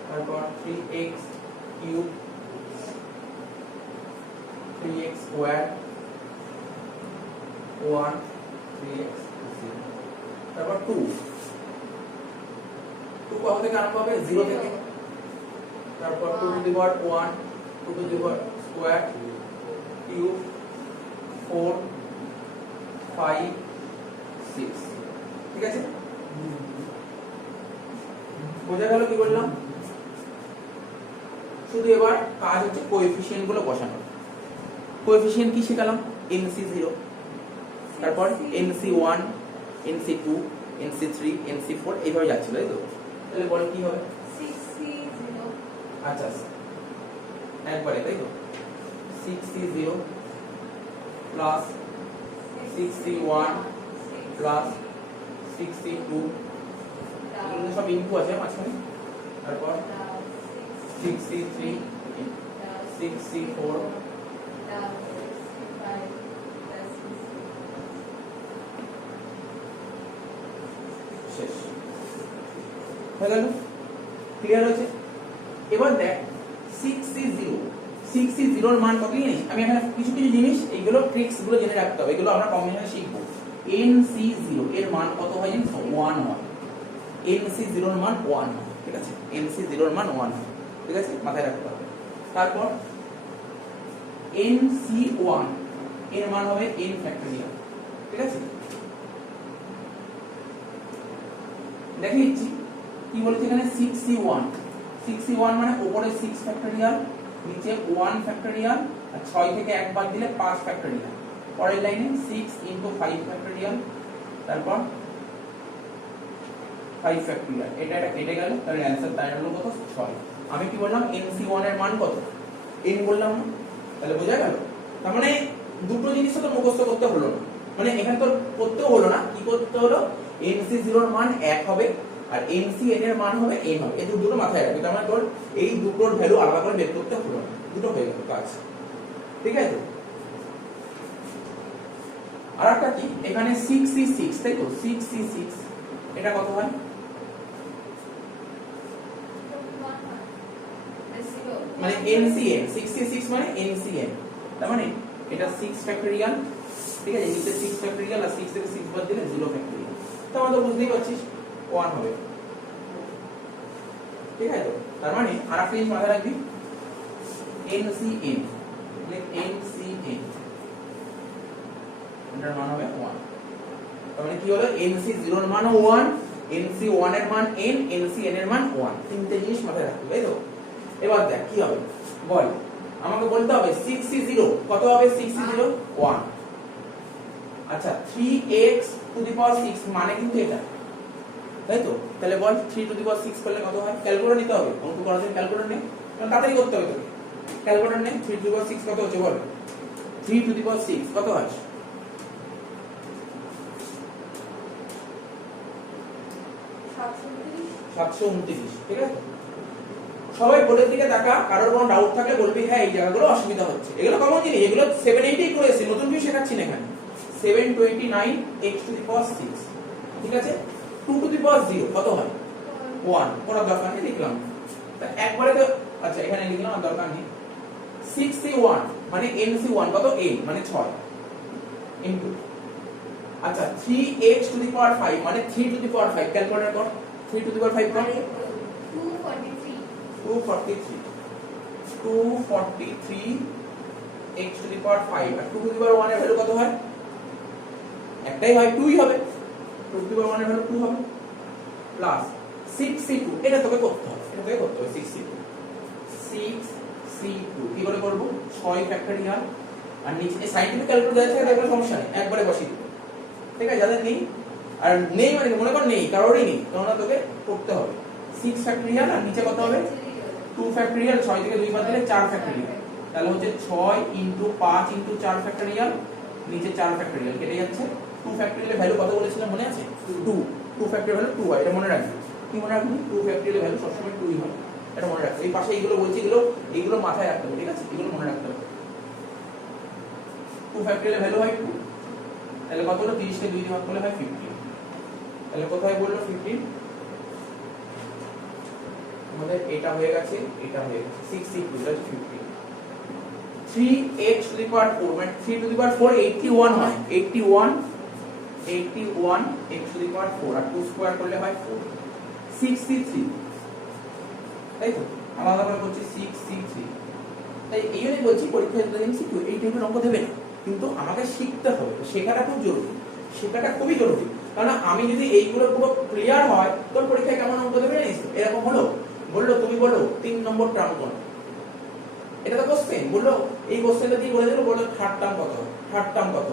তারপর 3x cube, 3x square 1, 3x, তারপর 2 কত থেকে আরম্ভ হবে? 0 থেকে। তারপর 2 to the power 1, 2 to the power square cube 4, 5, 6, ঠিক আছে? বোঝা গেল কি বললাম? শুধু এবার কাজ হচ্ছে কোএফিসিয়েন্ট গুলো বসানো। কোএফিসিয়েন্ট কি শিখালাম? NC0, তারপর NC1, NC2, NC3, NC4 এইভাবে যাচ্ছিল, তাই তো? তাহলে বল কি হবে? 6C0। আচ্ছা একবারে, তাই তো? 6C0 plus 6C1 plus 6C2, এগুলো সব ইনটু আছে মাঝখানে, তারপর 6C3, 6C4, শেষ হয়ে গেল। ক্লিয়ার হয়েছে? এবার দেখ 6C0 এর মান কত জানিস? আমি এখানে কিছু কিছু জিনিস, এইগুলো ট্রিক্স গুলো জেনে রাখতে হবে, এগুলো আমরা কম্বিনেশনে শিখবো। NC0 এর মান কত হয় জানিস? 1 হয়। NC0 এর মান 1 হয়, ঠিক আছে? NC0 এর মান 1 হয়, ঠিক আছে, মাথায় রাখতে হবে। তারপর NC1 এর মান হবে n ফ্যাক্টরিয়াল, ঠিক আছে? দেখে নিচ্ছি কি বলেছে এখানে, 6C1 মানে উপরে 6 ফ্যাক্টরিয়াল, নিচে 1 ফ্যাক্টরিয়াল, আর 6 থেকে 1 বাদ দিলে 5 ফ্যাক্টরিয়াল। পরের লাইনে 6 * 5 ফ্যাক্টরিয়াল, তারপর 5 ফ্যাক্টরিয়াল, এটা কেটে গেল, তাহলে অ্যানসার তাই হলো কত? 6। আমি কি বললাম? NC1 এর মান কত? n বললাম না, তাহলে বোঝা গেল? তার মানে দুটো জিনিস তো মুখস্থ করতে হলো না, মানে এখানে তো করতেও হলো না, কি করতে হলো? NC0 এর মান 1 হবে আর NCN এর মান হবে n হবে, এই দুটো মাথায় রাখবি। তার মানে তোর এই দুটোর ভ্যালু আলাদা করে বের করতে হলো না, দুটো হয়ে গেল কাজ, ঠিক আছে? আর একটা কি, এখানে 6C6, তাই তো? 6C6 এটা কত হয়? মানে NCN, 6C6 মানে NCN, তার মানে এটা 6 ফ্যাক্টরিয়াল, ঠিক আছে? নিচে 6 ফ্যাক্টরিয়াল আর 6 থেকে 6 বাদ দিলে 0 ফ্যাক্টরিয়াল, তাহলে তো বুঝতেই পারছিস 1 হবে, ঠিক আছে? তার মানে আরেকটা জিনিস মাথায় রাখবি, NCN, NCN এটার মান হবে 1। তার মানে কি হলো? NC0 এর মান 1, NC1 এর মান n, NCN এর মান 1, তিনটে জিনিস মাথায় রাখবি, তাই তো? এবার দেখ কি হবে বল, আমাকে বলতে হবে 6c0 কত হবে, 6c0 1। আচ্ছা 3x টু দি পাওয়ার 6 মানে কিন্তু এটা, তাই তো? তাহলে বল 3 টু দি পাওয়ার 6 করলে কত হয়, ক্যালকুলেটর নিতে হবে, অঙ্ক করার জন্য ক্যালকুলেটর নে, কারণ তাড়াতাড়ি করতে হবে তোকে। ক্যালকুলেটর নে, 3 টু দি পাওয়ার 6 কত হচ্ছে বল, 3 টু দি পাওয়ার 6 কত হয়, 729, ঠিক আছে? সবাই বোর্ডের দিকে তাকা, কারোর কোনো ডাউট থাকলে বলবি হ্যাঁ এই জায়গাগুলো অসুবিধা হচ্ছে, এগুলো কমন জিনিস, এগুলো 7 8 এই করে এসেছি, নতুন কিছু শেখাচ্ছি না এখানে। 729 x টু দি পাওয়ার 6, ঠিক আছে? 2 টু দি পাওয়ার 0 কত হয়, 1, করার দরকার নেই, লিখলাম তা একবারে তো। আচ্ছা এখানে লিখলাম, আর দরকার নেই। 6c1 মানে nc1 কত, n মানে 6 ইনটু, আচ্ছা 3x টু দি পাওয়ার 5 মানে 3 টু দি পাওয়ার 5, ক্যালকুলেটর কর, 3 টু দি পাওয়ার 5 কর, 243 x টু দি পাওয়ার 5, আর 2 টু দি পাওয়ার 1 এর ভ্যালু কত হয়, একটাই হয়, 2ই হবে, 2 টু দি পাওয়ার 1 এর ভ্যালু 2 হবে, প্লাস 6c2, এটা তোকে করতে হবে, 6c2, 6c2 কি করে করব, 6 ফ্যাক্টরিয়াল, আর নিচে সাইন্টিফিক ক্যালকুলেটর দেওয়া থাকে তাহলে সমস্যা নেই, একবারে বসিয়ে দিবি, ঠিক আছে? যাদের নেই, আর নেই মানে মনে কর নেই, কারোরই নেই, তখন তোকে করতে হবে 6 ফ্যাক্টরিয়াল, আর নিচে কত হবে 2 ফ্যাক্টরিয়াল, 6 থেকে 2 বাদ দিলে 4 ফ্যাক্টরিয়াল, তাহলে হচ্ছে 6 ইনটু 5 ইনটু 4 ফ্যাক্টরিয়াল, নিচে 4 ফ্যাক্টরিয়াল কেটে যাচ্ছে। 2 ফ্যাক্টরিয়ালের ভ্যালু কত বলেছিলাম মনে আছে, 2 ফ্যাক্টরিয়াল ভ্যালু 2 হয়, এটা মনে রাখবি। কি মনে রাখবি, 2 ফ্যাক্টরিয়ালের ভ্যালু সবসময় 2ই হয়, এটা মনে রাখবি। এই পাশে এইগুলো বলছি, এগুলো মাথায় রাখতে হবে, ঠিক আছে? এগুলো মনে রাখতে হবে। 2 ফ্যাক্টরিয়ালের ভ্যালু হয় 2, তাহলে কত হলো, 30 কে 2 দিয়ে ভাগ করলে হয় 15, তাহলে কোথায় বললো 15, আমাদের এটা হয়ে গেছে, এটা হয়ে গেছে 6c2 plus 15, 3x two the power 4 মানে 3 টু দি পাওয়ার 4 81 হয়, 81 x টু দি পাওয়ার 4, আর 2 স্কয়ার করলে হয় 4, 6c3, তাই তো? আলাদা করে বলছি 6c3, তাই এই জন্যই বলছি পরীক্ষায় যদি এমসিকিউ এই টাইপের অঙ্ক দেবে না, কিন্তু আমাকে শিখতে হবে, শেখাটা খুব জরুরি, শেখাটা খুবই জরুরি, কারণ আমি যদি এইগুলো পুরো ক্লিয়ার হয় তোর পরীক্ষায় কেমন অঙ্ক দেবে জানিস? এরকম হলো, বললো তুমি বলো 3 নম্বর টার্ম কোন, এটা তো কোশ্চেন, বললো এই কোশ্চেনটা দিয়ে বলে দিল, বললো থার্ড টার্ম কত, থার্ড টার্ম কত,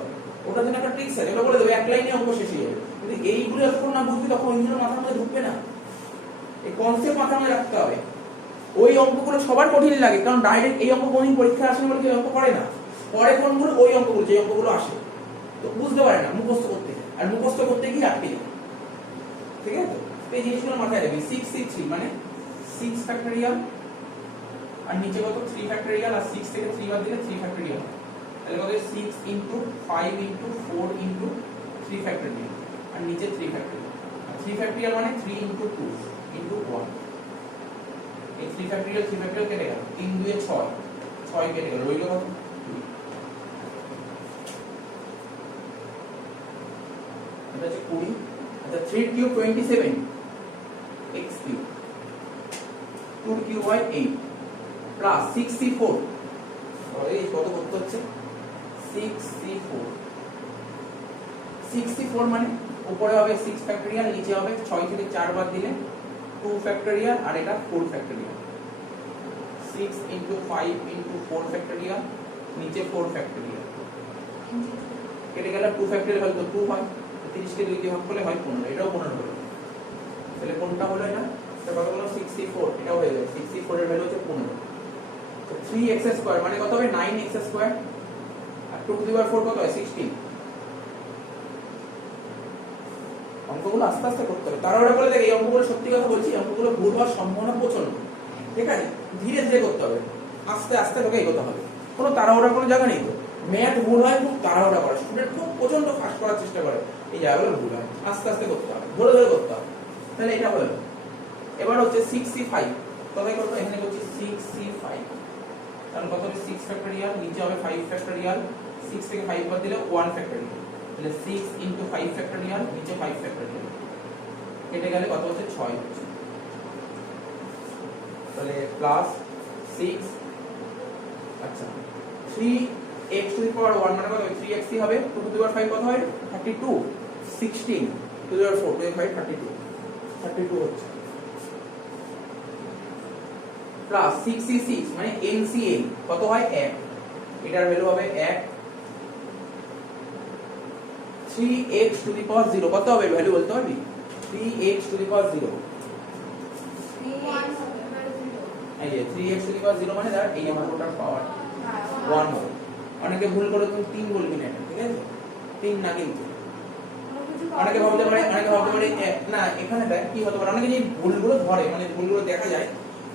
ওটার জন্য একটা ট্রিক্স আছে, এগুলো বলে দেবে, এক লাইনে অঙ্ক শেষ হয়ে যাবে। কিন্তু এইগুলো যখন না বুঝবি তখন ওইগুলো মাথার মধ্যে ঢুকবে না, এই কনসেপ্ট মাথার মধ্যে রাখতে হবে। ওই অঙ্কগুলো সবার কঠিন লাগে, কারণ ডাইরেক্ট এই অঙ্ক কোনদিন পরীক্ষা আসে বলে কেউ অঙ্ক করে না, পরে কোনগুলো ওই অঙ্কগুলো, যে অঙ্কগুলো আসে তো বুঝতে পারে না, মুখস্থ করতে, আর মুখস্থ করতে গিয়ে আটকে যায়, ঠিক আছে? তো এই জিনিসগুলো মাথায় রাখবি। 6c3 মানে 6 ফ্যাক্টরিয়াল, আর নিচে কত 3 ফ্যাক্টরিয়াল, আর 6 থেকে 3 বাদ দিলে 3 ফ্যাক্টরিয়াল, তাহলে কত 6 ইনটু 5 ইনটু 4 ইনটু 3 ফ্যাক্টরিয়াল, আর নিচে 3 ফ্যাক্টরিয়াল, আর 3 ফ্যাক্টরিয়াল মানে 3 ইনটু 2 ইনটু 1, এই 3 ফ্যাক্টরিয়াল কেটে গেল, 3 2 এ 6, 6 কেটে গেল, রইল কত 2, এটা হচ্ছে 20, আচ্ছা 3 কিউব 27 x কিউব, 2 কিউব হয় 8 প্লাস 6c4, এই কত করতে হচ্ছে 6c4 মানে উপরে হবে 6 ফ্যাক্টরিয়াল, নিচে হবে 6 থেকে 4 বাদ দিলে 2 ফ্যাক্টরিয়াল, আর এটা 4 ফ্যাক্টরিয়াল, 6 ইনটু 5 ইনটু 4 ফ্যাক্টরিয়াল, নিচে 4 ফ্যাক্টরিয়াল, কেটে গেলে 2 ফ্যাক্টরিয়াল হলে তো 2 হয়, 30 কে 2 দিয়ে ভাগ করলে হয় 15, এটাও 15 হলো, তাহলে কোনটা হলো এটা, এটা কত হলো 6c4, এটাও হয়ে গেছে, 6c4 এর ভ্যালু হচ্ছে 15, তো 3x স্কয়ার মানে কত হবে 9x square, R 2 to the power 4 কত হয় 16। অঙ্কগুলো আস্তে আস্তে করতে হবে, তাড়াহুড়া করে দেখ, এই অঙ্কগুলো সত্যি কথা বলছি, অঙ্কগুলো ভুল হওয়ার সম্ভাবনা প্রচন্ড, ঠিক আছে? ধীরে ধীরে করতে হবে, আস্তে আস্তে তোকে এগোতে হবে, কোনো তাড়াহুড়া কোনো জায়গা নেই তো। ম্যাথ ভুল হয় খুব তাড়াহুড়া করে, স্টুডেন্ট খুব প্রচন্ড ফাস্ট করার চেষ্টা করে, এই জায়গাগুলো ভুল হয়, আস্তে আস্তে করতে হবে, ধরে ধরে করতে হবে, তাহলে এটা হলো। এবার হচ্ছে 6c5, কোথায় করব, এখানে করছি 6c5, তাহলে কত হবে 6 ফ্যাক্টরিয়াল, নিচে হবে 5 ফ্যাক্টরিয়াল, 6 থেকে 5 বাদ দিলে 1 ফ্যাক্টরিয়াল, তাহলে 6 ইনটু 5 ফ্যাক্টরিয়াল, নিচে 5 ফ্যাক্টরিয়াল, কেটে গেলে কত হচ্ছে 6 হচ্ছে, তাহলে প্লাস 6, আচ্ছা 3x টু দি পাওয়ার 1 মানে কত হবে 3x হবে, 2 টু দি পাওয়ার 5 কত হয় 32, 16 two the power 4 to the 5 32 হচ্ছে, প্লাস 6c6 মানে NCn কত হয় 1, এটার ভ্যালু হবে 1, 3x টু দি পাওয়ার 0 কত হবে ভ্যালু বলতে পারবি? 3x টু দি পাওয়ার 0, এই যে 3x টু দি পাওয়ার 0 মানে দাঁড়া এই অঙ্কটার পাওয়ার 1 হবে। অনেকে ভুল করে তুমি 3 বলবি না, ঠিক আছে? 3 না কিন্তু অনেকে ভাবতে পারে না এখানে দেখ কি হতে পারে, অনেকে যে ভুলগুলো ধরে মানে ভুলগুলো দেখা যায়,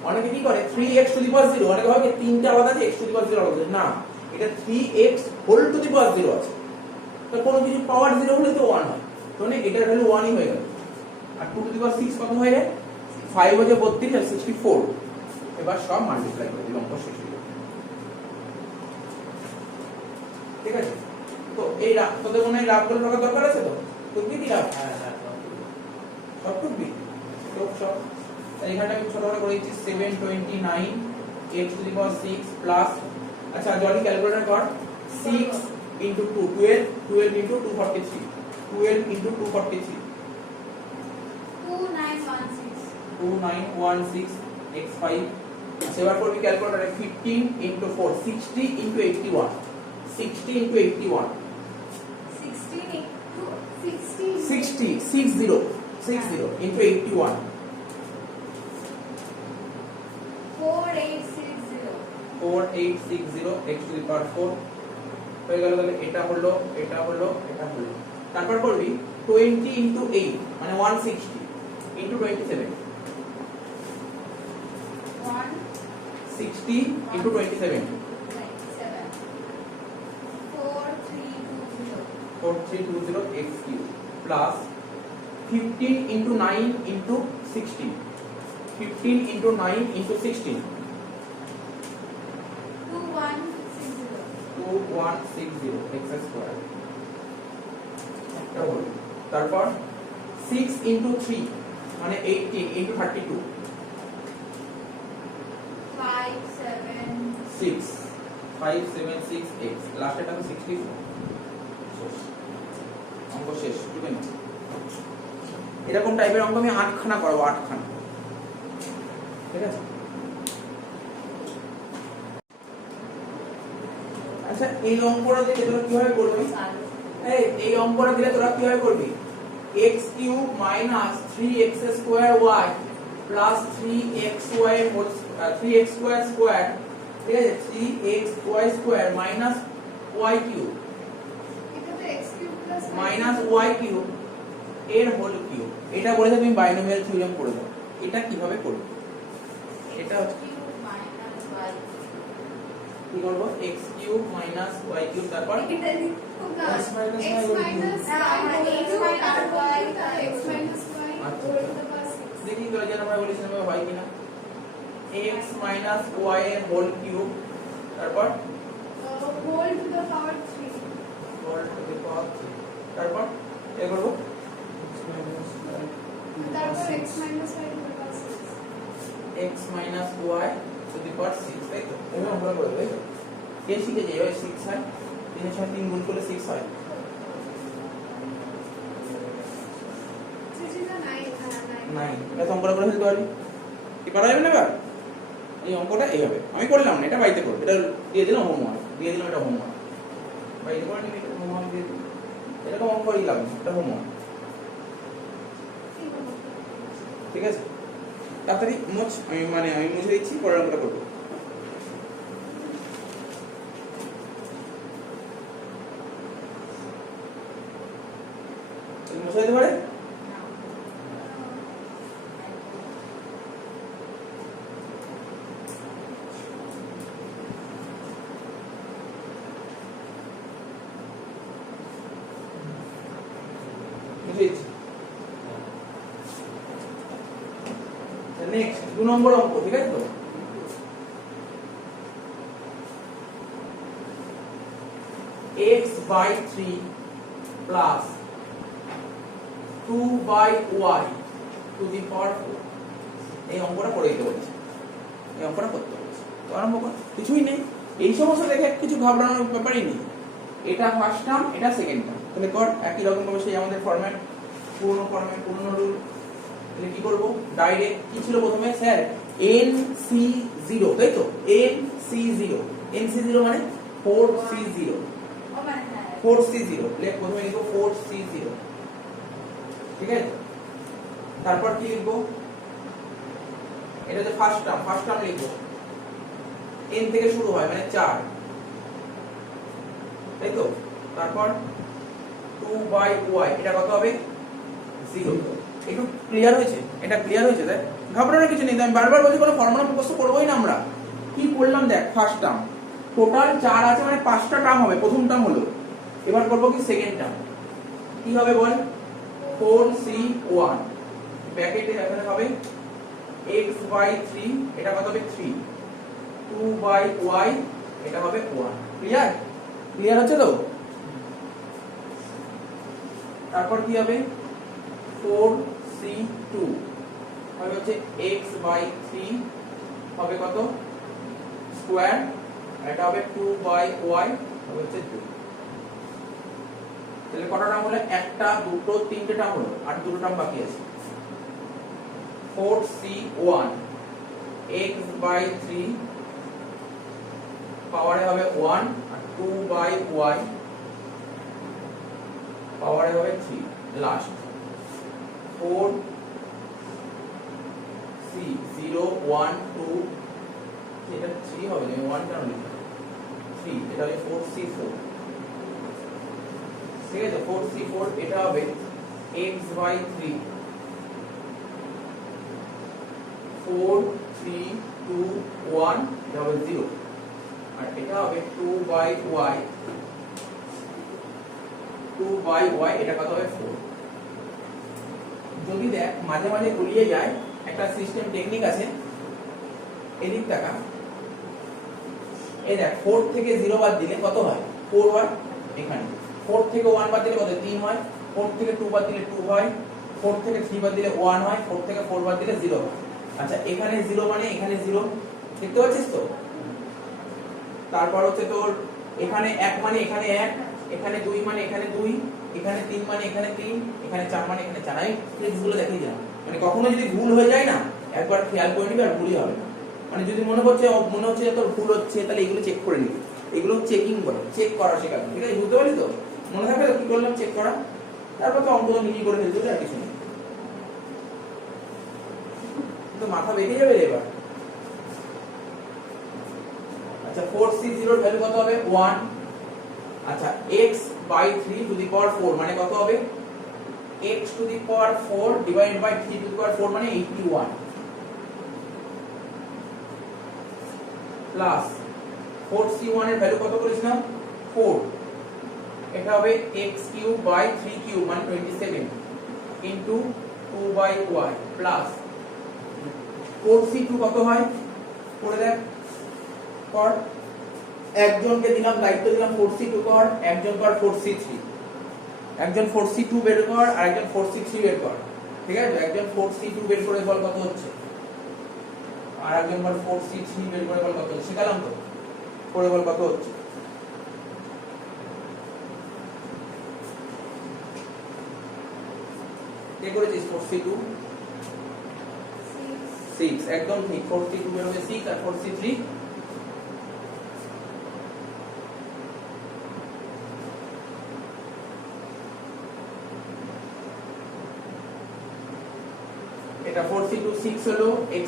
অনেকে কি করে 3x টু দি পাওয়ার 0 অনেকে ভাবে তিনটা আলাদা আছে x টু দি পাওয়ার 0 আলাদা, না এটা 3x whole to the power 0 আছে, তো কোনো কিছু পাওয়ার 0 হলে তো 1 হয়, তো মানে এটার ভ্যালু 1 ই হয়ে গেল। আর 2 টু দি পাওয়ার 6 কত হয় রে? 5 হচ্ছে 32 আর 64, এবার সব মাল্টিপ্লাই করে দিলাম অঙ্ক শেষ হয়ে গেল। ঠিক আছে, তো এই রাফ তোদের মনে হয় রাফগুলো রাখার দরকার আছে তো? টুকবি কি রাফ? সব টুকবি তো সব এইখানটা আমি ছোট করে দিচ্ছি 729 x to the power 6 plus, আচ্ছা জলদি ক্যালকুলেটর কর, 6 into 2 12 12 into 243 12 into 243 2916 x5, আচ্ছা এবার করবি ক্যালকুলেটরে 15 into 4 60 into 81 60 into 81 60 into 81 4860 x to the power 4 হয়ে গেল। তাহলে এটা হলো এটা হলো এটা হলো, তারপর করবি 20 into 8 মানে 160 into 27 160 into 27 4320 x cube plus 15 into 9 into 16 15 into 9 into 16 2160 x square, একটা হলো। তারপর 6 into 3 মানে 18 into 32 576 x, লাস্ট এটা তো 64, অঙ্ক শেষ। ঠিক আছে, এরকম টাইপের অঙ্ক আমি 8 খানা করব, 8 খানা। ঠিক আছে, আচ্ছা এই অঙ্কটা দিলে তোরা কিভাবে করবি? এই অঙ্কটা দিলে তোরা কিভাবে করবি? x cube minus 3x square y plus 3xy 3x square square, ঠিক আছে 3xy square minus y cube, এটা তো x cube plus minus y cube এর হোল কিউব। এটা বলে তুমি বাইনোমিয়াল থিওরেম করে দাও। এটা কিভাবে করবে? এটা কি করব? x cube minus y cube, তারপর এটা লিখো না x মাইনাস y দেখি তো যেন আমরা বলেছি না হয় কিনা, x মাইনাস y এর হোল কিউব, তারপর whole to the power 3 whole to the power 3, তারপর এ করব তারপর x minus y to the power 6 x minus y to the power 6, তাই তো? এভাবে আমরা করব, তাই তো? কে শিখেছে এভাবে 6 হয়, 3 এর সাথে 3 গুণ করলে 6 হয়। নাই এটা অঙ্কটা করে ফেলতে পারি, কি করা যাবে না? এবার এই অঙ্কটা এইভাবে আমি করলাম না, এটা বাড়িতে করব, এটা দিয়ে দিলাম হোমওয়ার্ক, দিয়ে দিলাম এটা হোমওয়ার্ক, বাড়িতে করে নিবি, এটা হোমওয়ার্ক দিয়ে দিলাম, এরকম অঙ্ক করই লাগবে, এটা হোমওয়ার্ক। ঠিক আছে, তাড়াতাড়ি মোচ, আমি মুছে দিচ্ছি, পরের অঙ্কটা করবো। মুছে দিতে পারে? নেক্সট 2 নম্বর অঙ্ক, ঠিক আছে তো? x by 3 plus 2 by y to the power 4, এই অঙ্কটা করে দিতে বলেছে, এই অঙ্কটা করতে বলেছে, তো আরম্ভ কর। কিছুই নেই, এই সমস্ত দেখে কিছু ঘাবড়ানোর ব্যাপারই নেই, এটা ফার্স্ট টার্ম, এটা সেকেন্ড টার্ম, তাহলে কর একই রকম ভাবে সেই আমাদের পুরনো রুল। তাহলে কি করব? ডাইরেক্ট কি ছিল প্রথমে? স্যার NC0 তাই তো NC0 NC0 মানে 4C0 ও মানে হ্যাঁ 4C0 লেখ প্রথমে লিখো 4C0 ঠিক আছে তারপর কি লিখবো এটা যে ফার্স্ট টার্ম লিখবো n থেকে শুরু হয় মানে 4 তাই তো তারপর 2/y এটা কত হবে 0 একটু ক্লিয়ার হয়েছে এটা ক্লিয়ার হয়েছে তাই ঘাবড়ানোর কিছু নেই আমি বারবার বলছি কোনো ফর্মুলা মুখস্থ করবোই না আমরা কি করলাম দেখ ফার্স্ট টার্ম টোটাল 4 আছে মানে 5টা টার্ম হবে প্রথম টার্ম হলো এবার করব কি সেকেন্ড টার্ম কি হবে বল 4C1 ব্র্যাকেটে এখানে হবে x/3 এটা কত হবে 3 2/y এটা হবে 1 ক্লিয়ার ক্লিয়ার হচ্ছে তো তারপর কি হবে 4C2 হবে হচ্ছে x/3 হবে কত স্কয়ার এটা হবে 2/y হবে হচ্ছে 2 তাহলে কটা টার্ম হলো একটা দুটো তিনটে টার্ম হলো আর দুটো টার্ম বাকি আছে 4C1 x/3 পাওয়ারে হবে 1 আর 2/y পাওয়ারে হবে 3 লাস্ট 4C012 এটা 3 হবে না 1 কেন লিখলাম 3 এটা হবে 4C4 ঠিক আছে 4C4 এটা হবে x/3 4 3 2 1 এটা হবে 0 আর এটা হবে 2/y এটা কত হবে 4 যদি দেখ মাঝে মাঝে গুলিয়ে যায় একটা সিস্টেম টেকনিক আছে এদিক টাকা এই দেখ 4 থেকে 0 বাদ দিলে কত হয় 4 হয় এখানে 4 থেকে 1 বাদ দিলে কত 3 হয় 4 থেকে 2 বাদ দিলে 2 হয় 4 থেকে 3 বাদ দিলে 1 হয় 4 থেকে 4 বাদ দিলে 0 হয় আচ্ছা এখানে 0 মানে এখানে 0 দেখতে পাচ্ছিস তো তারপর হচ্ছে তোর এখানে 1 মানে এখানে 1 এখানে 2 মানে এখানে 2 এখানে 3 মানে এখানে 3 এখানে 4 মানে এখানে 4 আমি ট্রিক্স গুলো দেখিয়ে দিলাম মানে কখনো যদি ভুল হয়ে যায় না একবার খেয়াল করে নিবি আর ভুলই হবে না মানে যদি মনে হচ্ছে যে তোর ভুল হচ্ছে তাহলে এগুলো চেক করে নিবি এগুলো চেকিং বলে চেক করা শেখাবে ঠিক আছে বুঝতে পারলি তো মনে থাকবে তো কি করলাম চেক করা তারপর তো অঙ্ক তো নিজেই করে ফেলতে হবে আর কিছু নেই তো মাথা বেরিয়ে যাবে এবার আচ্ছা 4C0 এর ভ্যালু কত হবে 1 আচ্ছা x/3 টু দি পাওয়ার 4 মানে কত হবে x to the power 4 divided by 3 to the power 4 মানে 81 প্লাস 4C1 এর ভ্যালু কত করেছিলাম 4 এটা হবে x³/3³ মানে 27 ইনটু 2/y প্লাস 4C2 কত হয় করে দেখ কর একজনকে দিলাম দায়িত্ব দিলাম 4C2 কর একজন কর 4C3 একজন 4C2 বের কর আর একজন 4C3 বের কর ঠিক আছে একজন 4C2 বের করে বল কত হচ্ছে আর একজন বল 4C3 বের করে বল কত হচ্ছে শিখালাম তো করে বল কত হচ্ছে কে করেছিস 4C2 6 একদম ঠিক 4C2 বের হবে 6 আর 4C3 এটা 4C2 6 হলো x²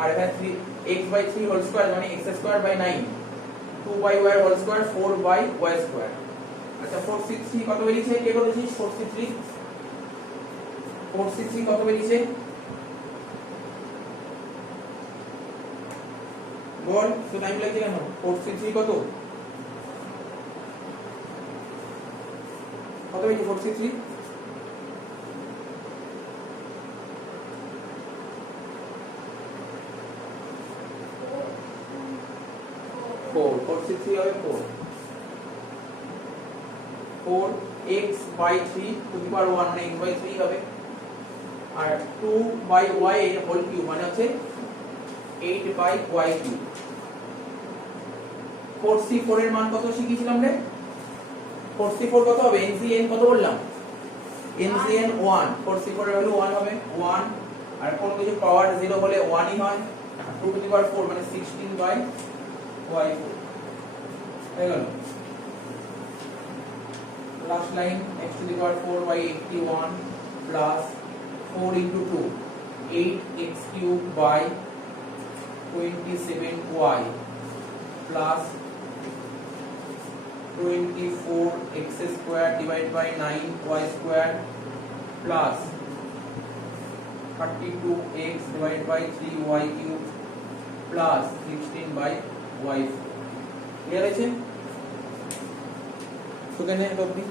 আর এখানে 3 x/3 হোল স্কয়ার মানে x²/9 2/y whole square 4/y²। আচ্ছা 4C3 কত বেরিয়েছে কে বলেছিস 4C3 কত বেরিয়েছে বল তো টাইম লাগছে কেন 4C3 কত বেরিয়েছে 4C3 4C3 হবে 4 x/3 টু দি পাওয়ার 1 মানে x/3 হবে আর 2/y এর হোল কিউব মানে হচ্ছে 8/y3 4C4 এর মান কত শিখিয়েছিলাম রে 4C4 কত হবে NCN কত বললাম NCN 1 4C4 এর ভ্যালু 1 হবে 1 আর কোন কিছু পাওয়ার 0 হলে 1 ই হয় 2^4 মানে 16/y4 হয়ে গেল। Last line x^4/81 plus 4 into 2 8x³/27y plus 24x² divided by 9y² plus 32x divided by 3y³ plus 16/y4 clear আছে? তো কেন এটা অবধি